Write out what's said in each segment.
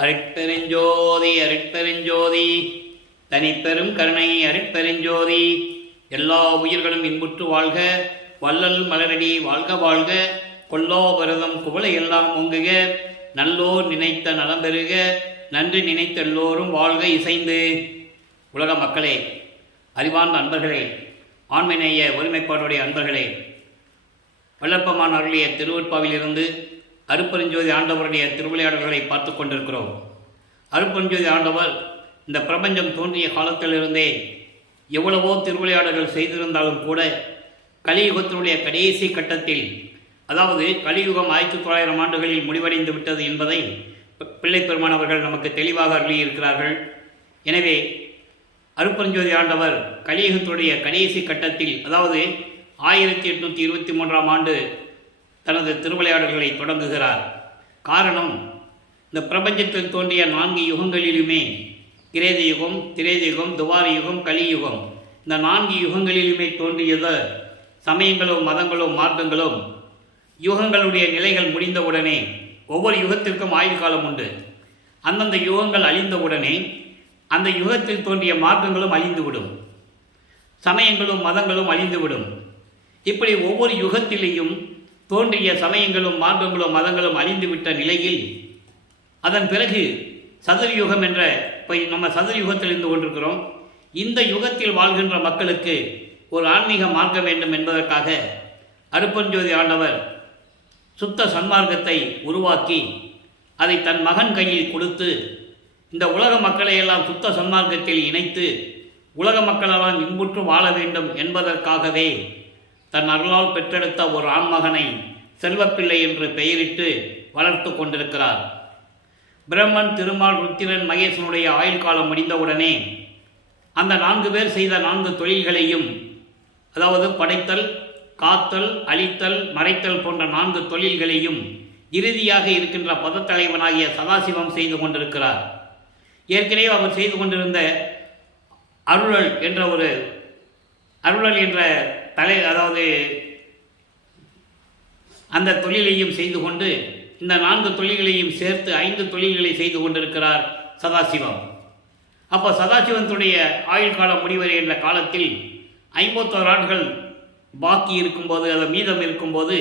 அருட்பெருஞ்சோதி அருட்பெருஞ்சோதி தனிப்பெரும் கருணை அருட்பெருஞ்சோதி. எல்லா உயிர்களும் இன்புற்று வாழ்க, வள்ளல் மலரடி வாழ்க வாழ்க, கொல்லோபரதம் குவளை எல்லாம் ஓங்குக, நல்லோர் நினைத்த நலம் பெறுக, நன்றி நினைத்த எல்லோரும் வாழ்க இசைந்து. உலக மக்களே, அறிவார்ந்த அன்பர்களே, ஆண்மைநேய ஒருமைப்பாடுடைய அன்பர்களே, வல்லப்பமான் அருளிய திருவற்பாவிலிருந்து அருட்பெருஞ்சோதி ஆண்டவருடைய திருவிளையாடல்களை பார்த்து கொண்டிருக்கிறோம். அருட்பெருஞ்சோதி ஆண்டவர் இந்த பிரபஞ்சம் தோன்றிய காலத்திலிருந்தே எவ்வளவோ திருவிளையாடல்கள் செய்திருந்தாலும் கூட கலியுகத்தினுடைய கடைசி கட்டத்தில், அதாவது கலியுகம் 1900 ஆண்டுகளில் முடிவடைந்து விட்டது என்பதை பிள்ளை பெருமானவர்கள் நமக்கு தெளிவாக அருளியிருக்கிறார்கள். எனவே அருட்பெருஞ்சோதி ஆண்டவர் கலியுகத்துடைய கடைசி கட்டத்தில், அதாவது 1823 ஆண்டு தனது திருவிளையாடல்களை தொடங்குகிறார். காரணம், இந்த பிரபஞ்சத்தில் தோன்றிய 4 யுகங்களிலுமே, கிரேத யுகம், திரேத யுகம், துவார யுகம், கலியுகம், இந்த 4 யுகங்களிலுமே தோன்றியது சமயங்களும் மதங்களும் மார்க்கங்களும். யுகங்களுடைய நிலைகள் முடிந்தவுடனே ஒவ்வொரு யுகத்திற்கும் ஆயுள் காலம் உண்டு. அந்தந்த யுகங்கள் அழிந்தவுடனே அந்த யுகத்தில் தோன்றிய மார்க்கங்களும் அழிந்துவிடும், சமயங்களும் மதங்களும் அழிந்துவிடும். இப்படி ஒவ்வொரு யுகத்திலேயும் தோன்றிய சமயங்களும் மார்க்கங்களும் மதங்களும் அழிந்துவிட்ட நிலையில், அதன் பிறகு சதுர்யுகம் என்ற, இப்போ நம்ம சதுர்யுகத்தில் இருந்து கொண்டிருக்கிறோம். இந்த யுகத்தில் வாழ்கின்ற மக்களுக்கு ஒரு ஆன்மீக மார்க்க வேண்டும் என்பதற்காக அருட்பெருஞ்சோதி ஆண்டவர் சுத்த சன்மார்க்கத்தை உருவாக்கி அதை தன் மகன் கையில் கொடுத்து, இந்த உலக மக்களை எல்லாம் சுத்த சன்மார்க்கத்தில் இணைத்து உலக மக்களெல்லாம் இன்புற்று வாழ வேண்டும் என்பதற்காகவே தன் அருளால் பெற்றெடுத்த ஒரு ஆண்மகனை செல்வப்பிள்ளை என்று பெயரிட்டு வளர்த்து கொண்டிருக்கிறார். பிரம்மன், திருமால், ருத்திரன், மகேசனுடைய ஆயுள் காலம் முடிந்தவுடனே அந்த 4 பேர் செய்த 4 தொழில்களையும், அதாவது படைத்தல், காத்தல், அழித்தல், மறைத்தல் போன்ற 4 தொழில்களையும் இறுதியாக இருக்கின்ற பதத்தலைவனாகிய சதாசிவம் செய்து கொண்டிருக்கிறார். ஏற்கனவே அவர் செய்து கொண்டிருந்த அருளல் என்ற அதாவது அந்த தொழிலையும் செய்து கொண்டு, இந்த 4 தொழில்களையும் சேர்த்து 5 தொழில்களை செய்து கொண்டிருக்கிறார் சதாசிவம். அப்போ சதாசிவத்துடைய ஆயுள் காலம் முடிவடைகின்ற காலத்தில் 51 ஆண்டுகள் பாக்கி இருக்கும்போது, அது மீதம் இருக்கும்போது,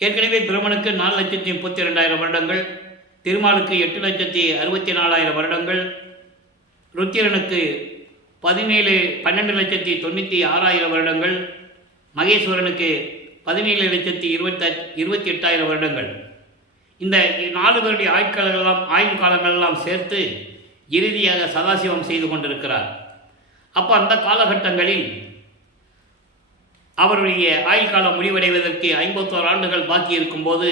ஏற்கனவே பிரம்மனுக்கு 4,32,000 வருடங்கள், திருமாலுக்கு 8,64,000 வருடங்கள், ருத்திரனுக்கு 12,96,000 வருடங்கள், மகேஸ்வரனுக்கு 17,28,000 வருடங்கள். இந்த 4 பேருடைய ஆயுள் காலங்களெல்லாம் சேர்த்து இறுதியாக சதாசிவம் செய்து கொண்டிருக்கிறார். அப்போ அந்த காலகட்டங்களில் அவருடைய ஆயுள் காலம் முடிவடைவதற்கு 51 ஆண்டுகள் பாக்கி இருக்கும்போது,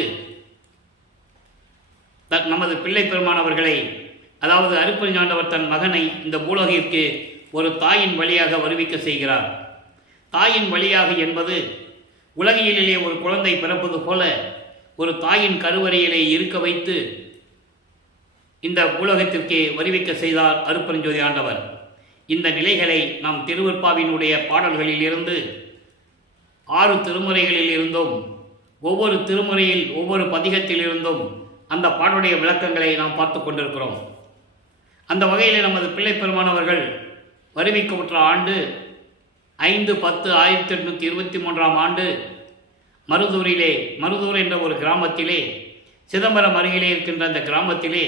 நமது பிள்ளை பெருமானவர்களை, அதாவது அருட்பெருஞ்சாண்டவர் தன் மகனை இந்த பூலோகிற்கு ஒரு தாயின் வழியாக வருவிக்க செய்கிறார். தாயின் வழியாக என்பது உலகியலிலே ஒரு குழந்தை பிறப்பது போல ஒரு தாயின் கருவறையிலே இருக்க வைத்து இந்த பூலோகத்திற்கு வருவிக்க செய்தார் அருட்பெருஞ்சோதி ஆண்டவர். இந்த நிலைகளை நாம் திருவற்பாவினுடைய பாடல்களில் இருந்து 6 திருமுறைகளில் இருந்தும், ஒவ்வொரு திருமுறையில் ஒவ்வொரு பதிகத்தில் இருந்தும் அந்த பாடலுடைய விளக்கங்களை நாம் பார்த்து கொண்டிருக்கிறோம். அந்த வகையில் நமது பிள்ளை பெருமானவர்கள் வருவிக்கப்பட்ட ஆண்டு 5/10/1823 ஆண்டு மருதூர் என்ற ஒரு கிராமத்திலே, சிதம்பரம் அருகிலே இருக்கின்ற அந்த கிராமத்திலே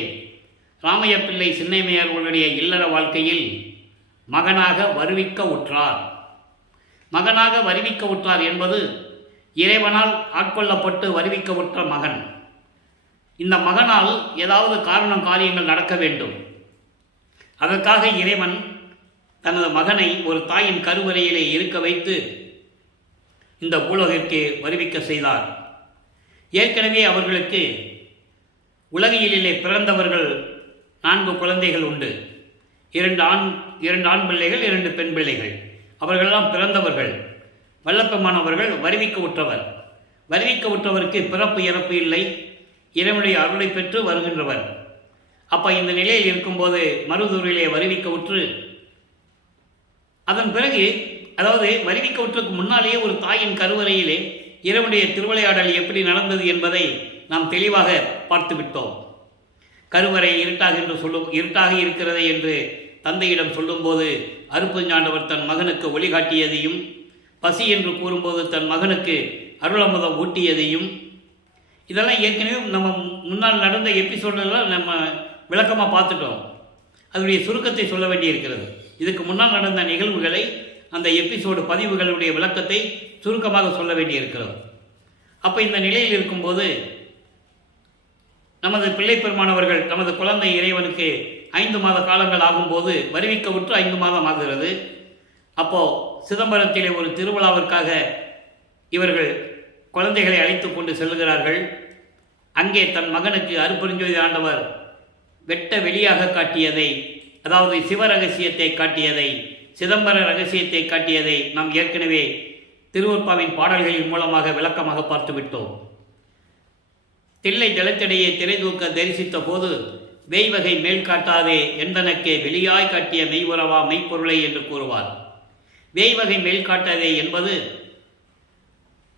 ராமைய பிள்ளை சின்னைமையார்களுடைய இல்லற வாழ்க்கையில் மகனாக வருவிக்க உற்றார் என்பது இறைவனால் ஆட்கொள்ளப்பட்டு வருவிக்க உற்ற மகன். இந்த மகனால் ஏதாவது காரியங்கள் நடக்க வேண்டும். அதற்காக இறைவன் தனது மகனை ஒரு தாயின் கருவறையிலே இருக்க வைத்து இந்த பூலோகிற்கு வருவிக்க செய்தார். ஏற்கனவே அவர்களுக்கு உலகியலிலே பிறந்தவர்கள் 4 குழந்தைகள் உண்டு. 2 ஆண் பிள்ளைகள், 2 பெண் பிள்ளைகள். அவர்களெல்லாம் பிறந்தவர்கள். வல்லப்பமானவர்கள் வருவிக்க உற்றவருக்கு பிறப்பு இறப்பு இல்லை, இறைவனுடைய அருளை பெற்று வருகின்றவர். அப்போ இந்த நிலையில் இருக்கும்போது மருதூரிலே வருவிக்க உற்று, அதன் பிறகு, அதாவது வருவிக்க உற்றக்கு முன்னாலேயே ஒரு தாயின் கருவறையிலே இறைவனுடைய திருவிளையாடல் எப்படி நடந்தது என்பதை நாம் தெளிவாக பார்த்து விட்டோம். கருவறை இருட்டாக இருக்கிறது என்று தந்தையிடம் சொல்லும்போது அருட்பெருஞ்சாண்டவர் தன் மகனுக்கு வழிகாட்டியதையும், பசி என்று கூறும்போது தன் மகனுக்கு அருளமுதம் ஊட்டியதையும், இதெல்லாம் ஏற்கனவே நம்ம முன்னால் நடந்த எபிசோடெல்லாம் நம்ம விளக்கமாக பார்த்துட்டோம். அதனுடைய சுருக்கத்தை சொல்ல வேண்டியிருக்கிறது. இதுக்கு முன்னால் நடந்த நிகழ்வுகளை, அந்த எபிசோடு பதிவுகளுடைய விளக்கத்தை சுருக்கமாக சொல்ல வேண்டியிருக்கிறது. அப்போ இந்த நிலையில் இருக்கும்போது நமது பிள்ளை பெருமானவர்கள் நமது குழந்தை இறைவனுக்கு 5 மாத காலங்கள் ஆகும்போது வருவிக்க விட்டு 5 மாதம் ஆகிறது. அப்போது சிதம்பரத்திலே ஒரு திருவிழாவிற்காக இவர்கள் குழந்தைகளை அழைத்து கொண்டு செல்கிறார்கள். அங்கே தன் மகனுக்கு அருட்பெருஞ்சோதி ஆண்டவர் வெட்ட வெளியாக காட்டியதை, அதாவது சிவ ரகசியத்தை காட்டியதை, சிதம்பர ரகசியத்தை காட்டியதை நாம் ஏற்கனவே திருவருட்பாவின் பாடல்களின் மூலமாக விளக்கமாக பார்த்துவிட்டோம். தில்லை ஜலத்திடையே திரை தூக்க தரிசித்த போது வேய்வகை மேல் காட்டாதே எந்தனக்கே வெளியாய் காட்டிய மெய்வுறவா மெய்ப்பொருளை என்று கூறுவார். வேய்வகை மேல் காட்டாதே என்பது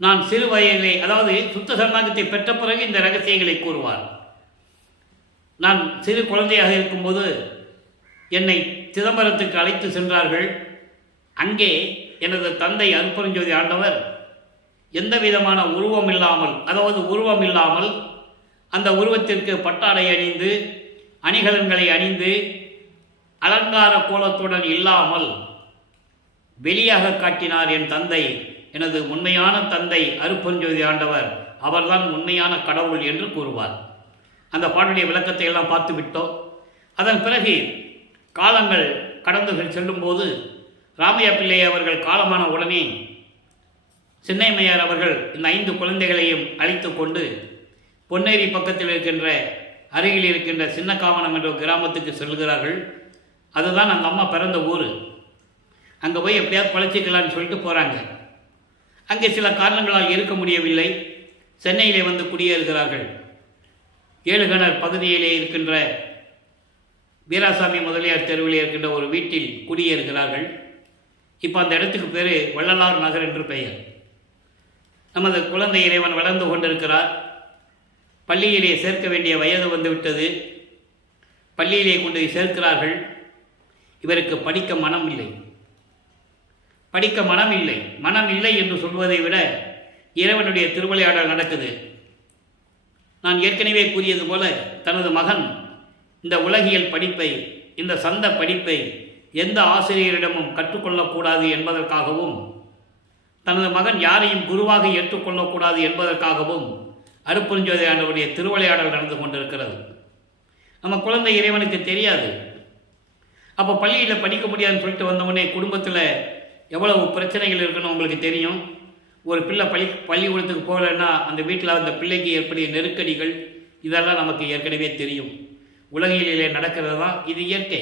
நான் சிறு வயதிலே, அதாவது சுத்த சரணாகத்தை பெற்ற பிறகு இந்த ரகசியங்களை கூறுவார். நான் சிறு குழந்தையாக இருக்கும்போது என்னை சிதம்பரத்துக்கு அழைத்து சென்றார்கள். அங்கே எனது தந்தை அருட்பெருஞ்சோதி ஆண்டவர் எந்த விதமான உருவம் இல்லாமல் அந்த உருவத்திற்கு பட்டாடை அணிந்து அணிகலன்களை அணிந்து அலங்கார கோலத்துடன் இல்லாமல் வெளியாக காட்டினார் என் தந்தை. எனது உண்மையான தந்தை அருட்பெருஞ்சோதி ஆண்டவர், அவர்தான் உண்மையான கடவுள் என்று கூறுவார். அந்த பாடலுடைய விளக்கத்தை எல்லாம் பார்த்து விட்டோம். அதன் பிறகு காலங்கள் கடந்து செல்லும்போது ராமையா பிள்ளை அவர்கள் காலமான உடனே சின்னைமையார் அவர்கள் இந்த 5 குழந்தைகளையும் அழைத்து கொண்டு பொன்னேரி பக்கத்தில் இருக்கின்ற, அருகில் இருக்கின்ற சின்னக்காவனம் என்ற கிராமத்துக்கு செல்கிறார்கள். அதுதான் அந்த அம்மா பிறந்த ஊர். அங்கே போய் எப்படியாவது பழச்சிக்கலான்னு சொல்லிட்டு போகிறாங்க. அங்கே சில காரணங்களால் இருக்க முடியவில்லை. சென்னையிலே வந்து குடியேறுகிறார்கள். ஏழுகணர் பகுதியிலே இருக்கின்ற வீராசாமி முதலியார் தெருவில் இருக்கின்ற ஒரு வீட்டில் குடியேறுகிறார்கள். இப்போ அந்த இடத்துக்கு பேர் வள்ளலார் நகர் என்று பெயர். நமது குழந்தை இறைவன் வளர்ந்து கொண்டிருக்கிறார். பள்ளியிலே சேர்க்க வேண்டிய வயது வந்துவிட்டது. பள்ளியிலே கொண்டு சேர்க்கிறார்கள். இவருக்கு படிக்க மனம் இல்லை. மனம் இல்லை என்று சொல்வதை விட இறைவனுடைய திருவிளையாடல் நடக்குது. நான் ஏற்கனவே கூறியது போல தனது மகன் இந்த உலகியல் படிப்பை, இந்த சந்த படிப்பை எந்த ஆசிரியரிடமும் கற்றுக்கொள்ளக்கூடாது என்பதற்காகவும், தனது மகன் யாரையும் குருவாக ஏற்றுக்கொள்ளக்கூடாது என்பதற்காகவும் அருட்பெருஞ்சோதி ஆண்டவருடைய திருவிளையாடல் நடந்து கொண்டிருக்கிறது. நம்ம குழந்தை இறைவனுக்கு தெரியாது. அப்போ பள்ளியில் படிக்க முடியாதுன்னு சொல்லிட்டு வந்தவுடனே குடும்பத்தில் எவ்வளவு பிரச்சனைகள் இருக்குன்னு உங்களுக்கு தெரியும். ஒரு பிள்ளை பள்ளிக்கூடத்துக்கு போகலைன்னா அந்த வீட்டில் அந்த பிள்ளைக்கு ஏற்படைய நெருக்கடிகள் இதெல்லாம் நமக்கு ஏற்கனவே தெரியும். உலகிலே நடக்கிறது தான், இது இயற்கை.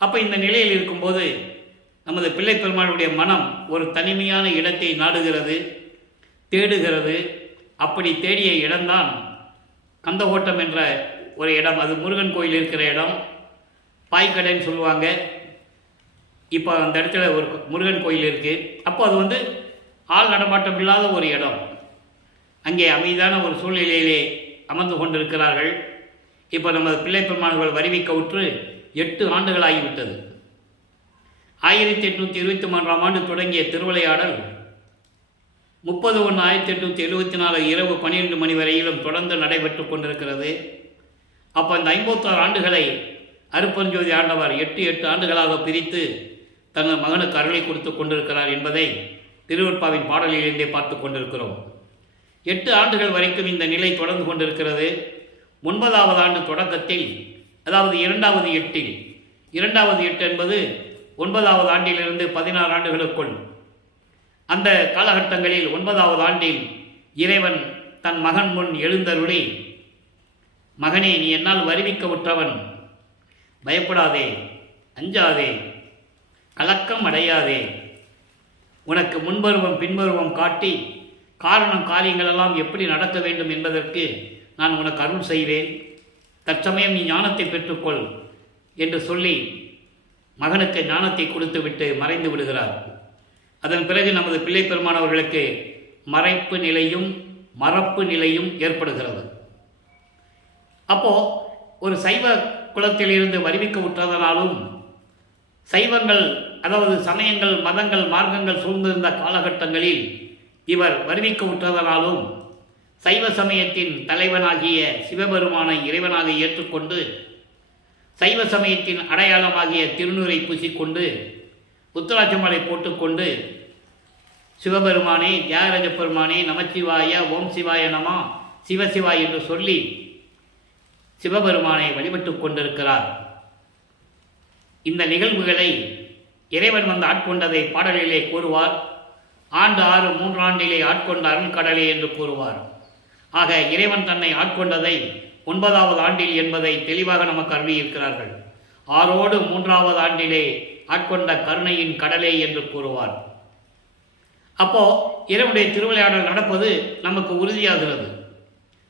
அப்போ இந்த நிலையில் இருக்கும்போது நமது பிள்ளை பெருமாளுடைய மனம் ஒரு தனிமையான இடத்தை நாடுகிறது, தேடுகிறது. அப்படி தேடிய இடம்தான் கந்தகோட்டம் என்ற ஒரு இடம். அது முருகன் கோயில் இருக்கிற இடம், பாய்க்கடைன்னு சொல்லுவாங்க. இப்போ அந்த இடத்துல ஒரு முருகன் கோயில் இருக்குது. அப்போ அது ஆள் நடமாட்டம் இல்லாத ஒரு இடம். அங்கே அமைதியான ஒரு சூழ்நிலையிலே அமர்ந்து கொண்டிருக்கிறார்கள். இப்போ நமது பிள்ளை பெருமாள்கள் வருவிக்க உற்று 8 ஆண்டுகளாகிவிட்டது. 1823ஆம் ஆண்டு தொடங்கிய திருவிளையாடல் 30/1/1874 இரவு 12 மணி வரையிலும் தொடர்ந்து நடைபெற்று கொண்டிருக்கிறது. அப்போ அந்த 56 ஆண்டுகளை அருட்பெருஞ்சோதி ஆண்டவர் 8 ஆண்டுகளாக பிரித்து தனது மகனுக்கு அருளை கொடுத்து கொண்டிருக்கிறார் என்பதை திருவருட்பாவின் பாடலிலிருந்தே பார்த்து கொண்டிருக்கிறோம். 8 ஆண்டுகள் வரைக்கும் இந்த நிலை தொடர்ந்து கொண்டிருக்கிறது. 9வது ஆண்டு தொடக்கத்தில், அதாவது 2வது எட்டில், 2வது எட்டு என்பது 9வது ஆண்டிலிருந்து 16 ஆண்டுகளுக்குள், அந்த காலகட்டங்களில் 9வது ஆண்டில் இறைவன் தன் மகன் முன் எழுந்தருளி, மகனே, நீ என்னால் வருவிக்க விட்டவன், பயப்படாதே, அஞ்சாதே, கலக்கம் அடையாதே, உனக்கு முன்பருவம் பின்பருவம் காட்டி காரணம் காரியங்களெல்லாம் எப்படி நடக்க வேண்டும் என்பதற்கு நான் உனக்கு அருள் செய்வேன். தற்சமயம் நீ ஞானத்தை பெற்றுக்கொள் என்று சொல்லி மகனுக்கு ஞானத்தை கொடுத்துவிட்டு மறைந்து விடுகிறார். அதன் பிறகு நமது பிள்ளை பெருமானவர்களுக்கு மறைப்பு நிலையும் மறப்பு நிலையும் ஏற்படுகிறது. அப்போது ஒரு சைவ குலத்திலிருந்து வருவிக்க உற்றதனாலும் சைவங்கள் அதாவது சமயங்கள் மதங்கள் மார்க்கங்கள் சூழ்ந்திருந்த காலகட்டங்களில் இவர் வருவிக்க உற்றதனாலும் சைவ சமயத்தின் தலைவனாகிய சிவபெருமானை இறைவனாக ஏற்றுக்கொண்டு சைவ சமயத்தின் அடையாளமாகிய திருநூரை பூசிக்கொண்டு உத்தராட்சமலை போட்டுக்கொண்டு சிவபெருமானே தியாகராஜ பெருமானே நமச்சிவாய ஓம் சிவாய நமா சிவசிவாய் என்று சொல்லி சிவபெருமானை வழிபட்டு கொண்டிருக்கிறார். இந்த நிகழ்வுகளை இறைவன் வந்து ஆட்கொண்டதை பாடலிலே கூறுவார். ஆண்டு 6 3 ஆண்டிலே ஆட்கொண்ட அருண்கடலே என்று கூறுவார். ஆக இறைவன் தன்னை ஆட்கொண்டதை 9வது ஆண்டில் என்பதை தெளிவாக நமக்கு அருளியிருக்கிறார்கள். 6ஓடு 3வது ஆண்டிலே ஆட்கொண்ட கருணையின் கடலே என்று கூறுவார். அப்போ இறைவனுடைய திருவிளையாடல் நடப்பது நமக்கு உறுதியாகிறது,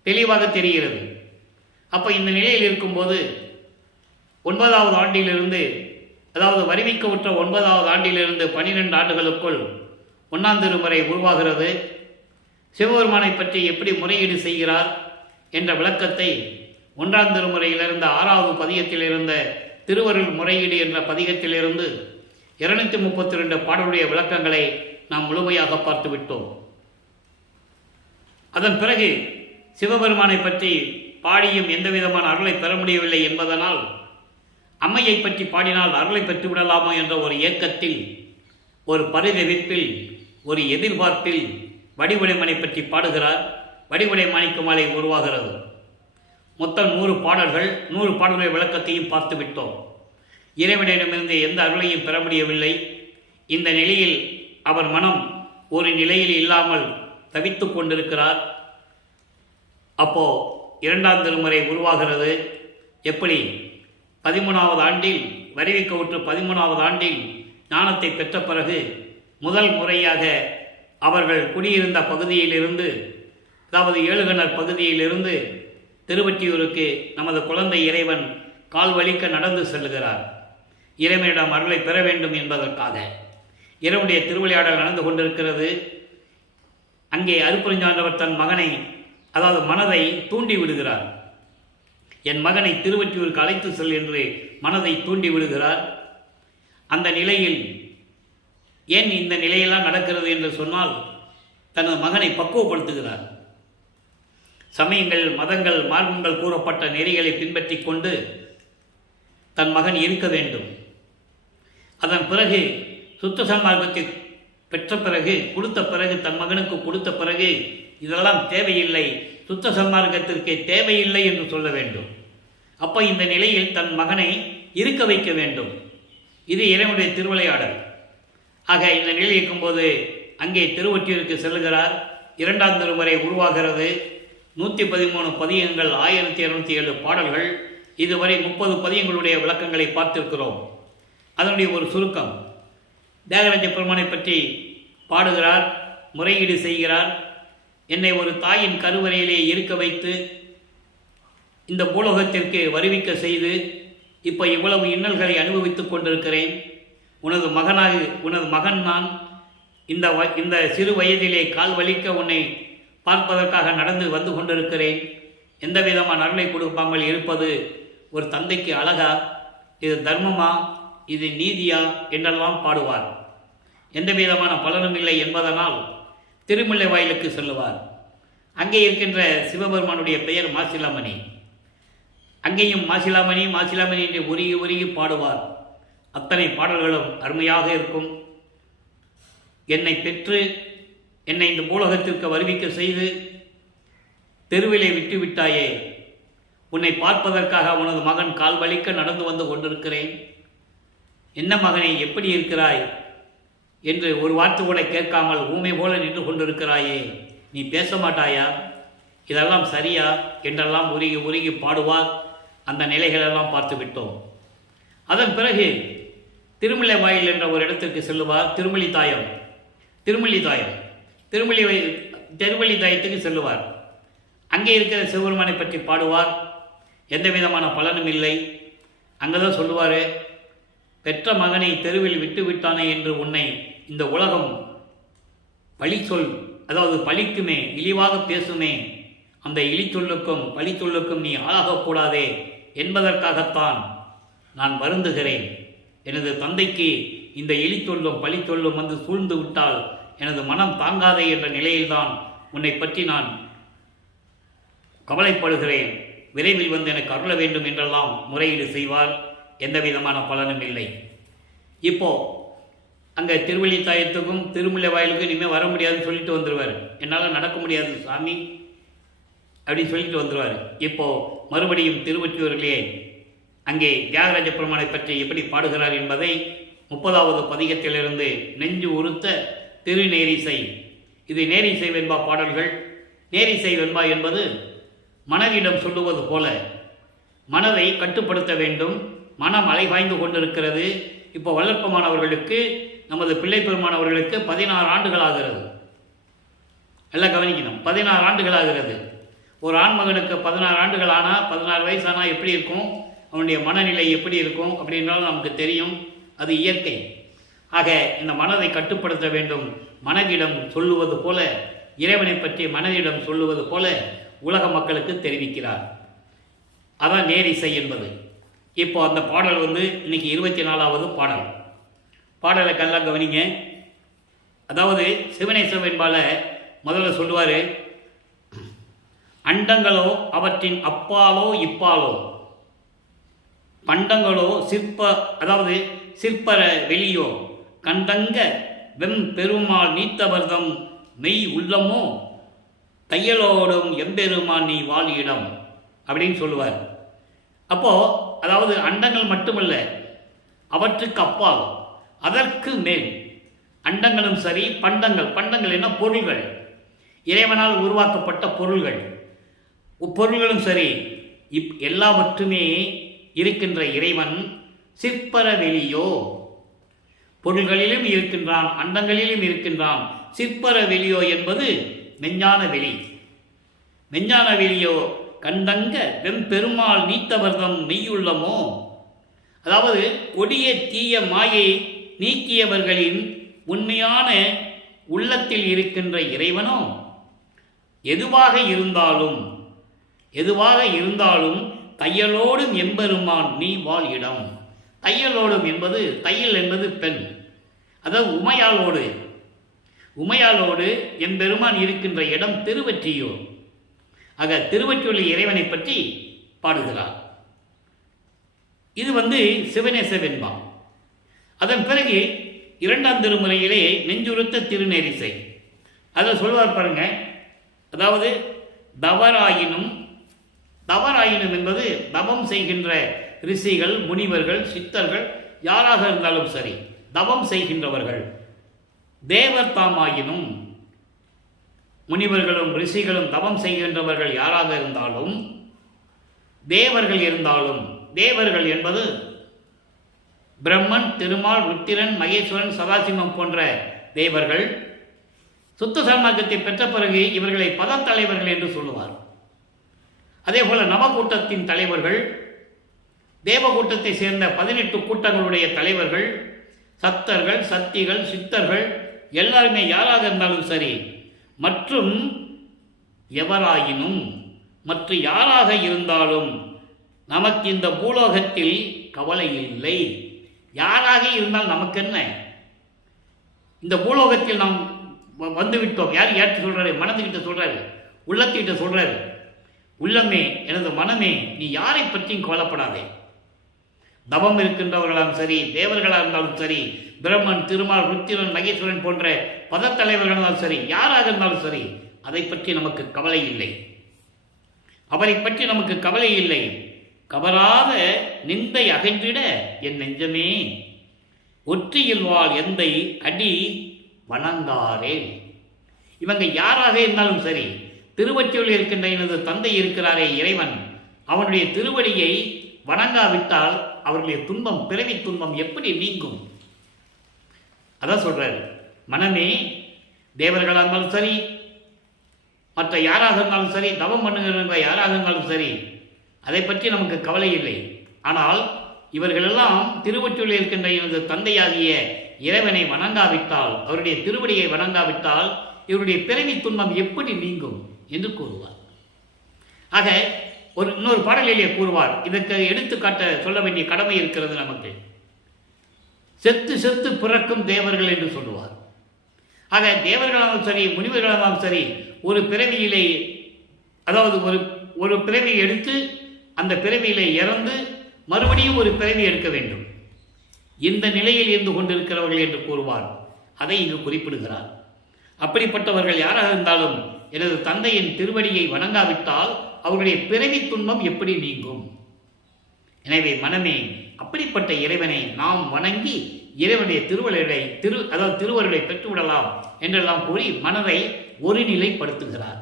தெளிவாக தெரிகிறது. அப்போ இந்த நிலையில் இருக்கும்போது 9வது ஆண்டிலிருந்து அதாவது வருவிக்க உற்ற 9வது ஆண்டிலிருந்து 12 ஆண்டுகளுக்குள் 1ஆம் திருமுறை உருவாகிறது. சிவபெருமானை பற்றி எப்படி முறையீடு செய்கிறார் என்ற விளக்கத்தை 1ஆம் திருமுறையிலிருந்து 6வது பதிகத்தில் இருந்த திருவருள் முறையீடு என்ற பதிகத்திலிருந்து 232 பாடலுடைய விளக்கங்களை நாம் முழுமையாக பார்த்துவிட்டோம். அதன் பிறகு சிவபெருமானை பற்றி பாடியும் எந்த விதமான அருளை பெற முடியவில்லை என்பதனால் அம்மையை பற்றி பாடினால் அருளை பெற்றுவிடலாமோ என்ற ஒரு ஏக்கத்தில், ஒரு பரிதவிப்பில், ஒரு எதிர்பார்ப்பில் வடிவுடைமனை பற்றி பாடுகிறார். வடிவுடை மாணிக்க மாலை உருவாகிறது. மொத்தம் 100 பாடல்கள், 100 பாடல்கள் விளக்கத்தையும் பார்த்து விட்டோம். இறைவனிடமிருந்து எந்த அருளையும் பெற முடியவில்லை. இந்த நிலையில் அவர் மனம் ஒரு நிலையில் இல்லாமல் தவித்து கொண்டிருக்கிறார். அப்போ 2ஆம் திருமுறை உருவாகிறது. எப்படி 13வது ஆண்டில் வருவிக்க உற்ற 13வது ஆண்டில் ஞானத்தை பெற்ற பிறகு முதல் முறையாக அவர்கள் குடியிருந்த பகுதியிலிருந்து, அதாவது ஏழுகணர் பகுதியிலிருந்து திருவொற்றியூருக்கு நமது குழந்தை இறைவன் கால் வலிக்க நடந்து செல்லுகிறார். இறைவனிடம் அருளை பெற வேண்டும் என்பதற்காக இறைவனுடைய திருவிளையாடல் நடந்து கொண்டிருக்கிறது. அங்கே அருட்பெருஞ்சாண்டவர் தன் மகனை, அதாவது மனதை தூண்டி விடுகிறார். என் மகனை திருவொற்றியூருக்கு அழைத்து செல் என்று மனதை தூண்டி விடுகிறார். அந்த நிலையில் ஏன் இந்த நிலையெல்லாம் நடக்கிறது என்று சொன்னால், தனது மகனை பக்குவப்படுத்துகிறார். சமயங்கள் மதங்கள் மார்க்கங்கள் கூறப்பட்ட நெறிகளை பின்பற்றி கொண்டு தன் மகன் இருக்க வேண்டும். அதன் பிறகு சுத்த சன்மார்க்கத்தை பெற்ற பிறகு கொடுத்த பிறகு தன் மகனுக்கு கொடுத்த பிறகு இதெல்லாம் தேவையில்லை, சுத்த சன்மார்க்கத்திற்கு தேவையில்லை என்று சொல்ல வேண்டும். அப்போ இந்த நிலையில் தன் மகனை இருக்க வைக்க வேண்டும். இது இறைவனுடைய திருவிளையாடல். ஆக இந்த நிலையில் இருக்கும்போது அங்கே திருவொற்றியூருக்கு செல்லுகிறார். 2ஆம் திருமுறை உருவாகிறது. 113 பதிகங்கள், 1207 பாடல்கள். இதுவரை 30 பதிகங்களுடைய விளக்கங்களை பார்த்திருக்கிறோம். அதனுடைய ஒரு சுருக்கம், தியாகராஜ பெருமானை பற்றி பாடுகிறார், முறையீடு செய்கிறார். என்னை ஒரு தாயின் கருவறையிலே இருக்க வைத்து இந்த பூலோகத்திற்கு வருவிக்க செய்து இப்போ இவ்வளவு இன்னல்களை அனுபவித்துக் கொண்டிருக்கிறேன். உனது மகன் நான். இந்த சிறு வயதிலே கால் வலிக்க உன்னை பார்ப்பதற்காக நடந்து வந்து கொண்டிருக்கிறேன். எந்த விதமான அருளை கொடுக்காமல் இருப்பது ஒரு தந்தைக்கு அழகா? இது தர்மமா? இது நீதியா? என்றெல்லாம் பாடுவார். எந்த விதமான பலனும் இல்லை என்பதனால் திருமுல்லை வாயிலுக்கு செல்லுவார். அங்கே இருக்கின்ற சிவபெருமானுடைய பெயர் மாசிலாமணி. அங்கேயும் மாசிலாமணி மாசிலாமணி என்று உருகி உருகி பாடுவார். அத்தனை பாடல்களும் அருமையாக இருக்கும். என்னை பெற்று என்னை இந்த பூலகத்திற்கு வருவிக்க செய்து தெருவிலே விட்டுவிட்டாயே, உன்னை பார்ப்பதற்காக உனது மகன் கால் வலிக்க நடந்து வந்து கொண்டிருக்கிறேன். என்ன மகனை, எப்படி இருக்கிறாய் என்று ஒரு வார்த்தை கூட கேட்காமல் ஊமை போல நின்று கொண்டிருக்கிறாயே, நீ பேச மாட்டாயா? இதெல்லாம் சரியா? என்றெல்லாம் உருகி உருகி பாடுவார். அந்த நிலைகளெல்லாம் பார்த்து விட்டோம். அதன் பிறகு திருமலை வாயில் என்ற ஒரு இடத்திற்கு செல்லுவார். திருமலி தாயத்துக்கு செல்லுவார். அங்கே இருக்கிற சிவபெருமானை பற்றி பாடுவார். எந்த விதமான பலனும் இல்லை. அங்கே தான் சொல்லுவார், பெற்ற மகனை தெருவில் விட்டு விட்டானே என்று உன்னை இந்த உலகம் பழி சொல், அதாவது பழிக்குமே, இழிவாக பேசுமே, அந்த இழிச்சொல்லுக்கும் பழிச்சொல்லுக்கும் நீ ஆளாகக்கூடாதே என்பதற்காகத்தான் நான் வருந்துகிறேன். எனது தந்தைக்கு இந்த இழி சொல்லும் பழி சொல்லும் வந்து சூழ்ந்து விட்டால் எனது மனம் தாங்காதே என்ற நிலையில்தான் உன்னை பற்றி நான் கவலைப்படுகிறேன். விரைவில் வந்து எனக்கு அருள வேண்டும் என்றெல்லாம் முறையீடு செய்வார். எந்த விதமான பலனும் இல்லை. இப்போ அங்கே திருவள்ளித்தாயத்துக்கும் திருமுல்லை வாயிலுக்கும் இனிமேல் வர முடியாதுன்னு சொல்லிட்டு வந்துடுவார். என்னால் நடக்க முடியாது சாமி அப்படின்னு சொல்லிட்டு வந்துடுவார். இப்போது மறுபடியும் திருவொற்றியூரிலே அங்கே தியாகராஜ பெருமானை பற்றி எப்படி பாடுகிறார் என்பதை 30வது பதிகத்திலிருந்து நெஞ்சு உறுத்த திருநேரிசை. இது நேரிசை வெண்பா பாடல்கள். நேரிசை வெண்பா என்பது மனதிடம் சொல்லுவது போல மனதை கட்டுப்படுத்த வேண்டும். மனம் அலைபாய்ந்து கொண்டிருக்கிறது. இப்போ வளர்ப்பமானவர்களுக்கு நமது பிள்ளை பெருமானவர்களுக்கு 16 ஆண்டுகள் ஆகிறது. எல்லாம் கவனிக்கணும். 16 ஆண்டுகள் ஆகிறது. ஒரு ஆண்மகனுக்கு 16 ஆண்டுகள் ஆனால் 16 வயசானால் எப்படி இருக்கும், அவனுடைய மனநிலை எப்படி இருக்கும் அப்படின்றாலும் நமக்கு தெரியும். அது இயற்கை. ஆக இந்த மனதை கட்டுப்படுத்த வேண்டும். மனதிடம் சொல்லுவது போல, இறைவனை பற்றி மனதிடம் சொல்லுவது போல உலக மக்களுக்கு தெரிவிக்கிறார். அதான் நேரிசை என்பது. இப்போ அந்த பாடல் இன்னைக்கு 24வது பாடல். பாடலை கல்லாம் கவனிங்க. அதாவது சிவனேச வெண்பால முதல்ல சொல்லுவார், அண்டங்களோ அவற்றின் அப்பாலோ இப்பாலோ, பண்டங்களோ அதாவது சிற்பர வெளியோ, கண்டங்க வெம் பெருமாள் நீத்தவர்தம் மெய் உள்ளமோ, தையலோடும் எம்பெருமான் நீ வாழ் இடம் அப்படின்னு சொல்லுவார். அப்போது அதாவது அண்டங்கள் மட்டுமல்ல, அவற்றுக்கு அப்பால், அதற்கு மேல் அண்டங்களும் சரி, பண்டங்கள் என்ன பொருள்கள், இறைவனால் உருவாக்கப்பட்ட பொருள்கள், பொருள்களும் சரி, எல்லாவற்றுமே இருக்கின்ற இறைவன் சிற்பர வெளியோ, பொருள்களிலும் இருக்கின்றான், அண்டங்களிலும் இருக்கின்றான். சிற்பர வெளியோ என்பது மெஞ்ஞான வெளி. மெஞ்ஞான வெளியோ கண்டங்க வெம் பெருமாள் நீத்தவர்தம் மெய்யுள்ளமோ, அதாவது கொடிய தீய மாயை நீக்கியவர்களின் உண்மையான உள்ளத்தில் இருக்கின்ற இறைவனோ எதுவாக இருந்தாலும் தையலோடும் எம்பெருமான் நீ வாழ் இடம். தையலோடும் என்பது, தையல் என்பது பெண், அதாவது உமையாளோடு எம்பெருமான் இருக்கின்ற இடம் திருவொற்றியூர். ஆக திருவொற்றியூர் இறைவனை பற்றி பாடுகிறார். இது சிவனேச வெண்பா. அதன் பிறகு 2ஆம் திருமுறையிலே நெஞ்சுறுத்த திருநேரிசை. அதை சொல்வார் பாருங்க. அதாவது தவறாயினும் என்பது தவம் செய்கின்ற ரிஷிகள், முனிவர்கள், சித்தர்கள் யாராக இருந்தாலும் சரி, தவம் செய்கின்றவர்கள். தேவர் தாமாயினும், முனிவர்களும் ரிஷிகளும் தவம் செய்கின்றவர்கள் யாராக இருந்தாலும், தேவர்கள் இருந்தாலும், தேவர்கள் என்பது பிரம்மன், திருமால், ருத்திரன், மகேஸ்வரன், சதாசிவம் போன்ற தேவர்கள். சுத்த சன்மார்க்கத்தை பெற்ற பிறகு இவர்களை பதத்தலைவர்கள் என்று சொல்லுவார். அதே போல நவகூட்டத்தின் தலைவர்கள், தேவகூட்டத்தை சேர்ந்த 18 கூட்டங்களுடைய தலைவர்கள், சத்தர்கள், சக்திகள், சித்தர்கள் எல்லாருமே யாராக இருந்தாலும் சரி, மற்றும் எவராயினும், மற்ற யாராக இருந்தாலும் நமக்கு இந்த பூலோகத்தில் கவலை இல்லை. யாராக இருந்தால் நமக்கு என்ன? இந்த பூலோகத்தில் நாம் வந்துவிட்டோம். யார் ஏற்று சொல்றாரு? மனதுகிட்ட சொல்றாரு, உள்ளத்துக்கிட்ட சொல்றாரு. உள்ளமே, எனது மனமே, நீ யாரை பற்றியும் கவலைப்படாதே. தவம் இருக்கின்றவர்களாலும் சரி, தேவர்களாக இருந்தாலும் சரி, பிரம்மன், திருமால், ருத்திரன், மகேஸ்வரன் போன்ற பதத்தலைவர்களாலும் சரி, யாராக இருந்தாலும் சரி, அதை பற்றி நமக்கு கவலை இல்லை. அவரை பற்றி நமக்கு கவலை இல்லை. கவராத நிந்தை அகன்றிட என் நெஞ்சமே, ஒற்றியில் வாழ் எந்தை அடி வணங்காரே. இவங்க யாராக இருந்தாலும் சரி, திருவொற்றியூரில் இருக்கின்ற எனது தந்தை இருக்கிறாரே இறைவன், அவனுடைய திருவடியை வணங்காவிட்டால் அவர்களுடைய துன்பம், பிறவி துன்பம் எப்படி நீங்கும்? அதான் சொல்றாரு. மனமே, தேவர்களாக இருந்தாலும் சரி, மற்ற யாராக இருந்தாலும் சரி, தவம் பண்ணுகிற யாராக இருந்தாலும் சரி, அதை பற்றி நமக்கு கவலை இல்லை. ஆனால் இவர்களெல்லாம் திருவொற்றியூரில் இருக்கின்ற எனது தந்தையாகிய இறைவனை வணங்காவிட்டால், அவருடைய திருவடியை வணங்காவிட்டால் இவருடைய பிறவி துன்பம் எப்படி நீங்கும் என்று கூறுவார். ஆக இன்னொரு பாடலிலே கூறுவார். இதற்கு எடுத்துக்காட்ட சொல்ல வேண்டிய கடமை இருக்கிறது நமக்கு. செத்து செத்து பிறக்கும் தேவர்கள் என்று சொல்லுவார். ஆக தேவர்களாலும் சரி, முனிவர்களாலும் சரி, ஒரு பிறவியிலே, அதாவது ஒரு பிறவியை எடுத்து அந்த பிறவியிலே இறந்து மறுபடியும் ஒரு பிறவி எடுக்க வேண்டும். இந்த நிலையில் இருந்து கொண்டிருக்கிறவர்கள் என்று கூறுவார். அதை இங்கு குறிப்பிடுகிறார். அப்படிப்பட்டவர்கள் யாராக இருந்தாலும் எனது தந்தையின் திருவடியை வணங்காவிட்டால் அவருடைய பிறவி துன்பம் எப்படி நீங்கும்? எனவே மனமே, அப்படிப்பட்ட இறைவனை நாம் வணங்கி இறைவனுடைய திருவருளை பெற்றுவிடலாம் என்றெல்லாம் கூறி மனதை ஒருநிலைப்படுத்துகிறார்.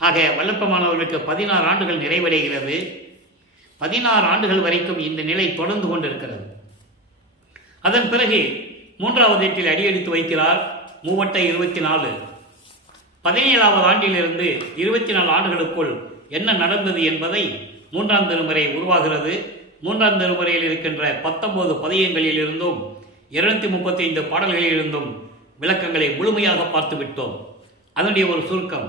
ஆக வல்லப்பமானவர்களுக்கு 16 ஆண்டுகள் நிறைவடைகிறது. 16 ஆண்டுகள் வரைக்கும் இந்த நிலை தொடர்ந்து கொண்டிருக்கிறது. அதன் பிறகு 3வது ஏட்டில் அடியெடுத்து வைக்கிறார். 3 17வது ஆண்டிலிருந்து 24 ஆண்டுகளுக்குள் என்ன நடந்தது என்பதை 3ஆம் திருமுறை உருவாகிறது. 3ஆம் திருமுறையில் இருக்கின்ற 19 பதியங்களிலிருந்தும் 235 பாடல்களிலிருந்தும் விளக்கங்களை முழுமையாக பார்த்துவிட்டோம். அதனுடைய ஒரு சுருக்கம்.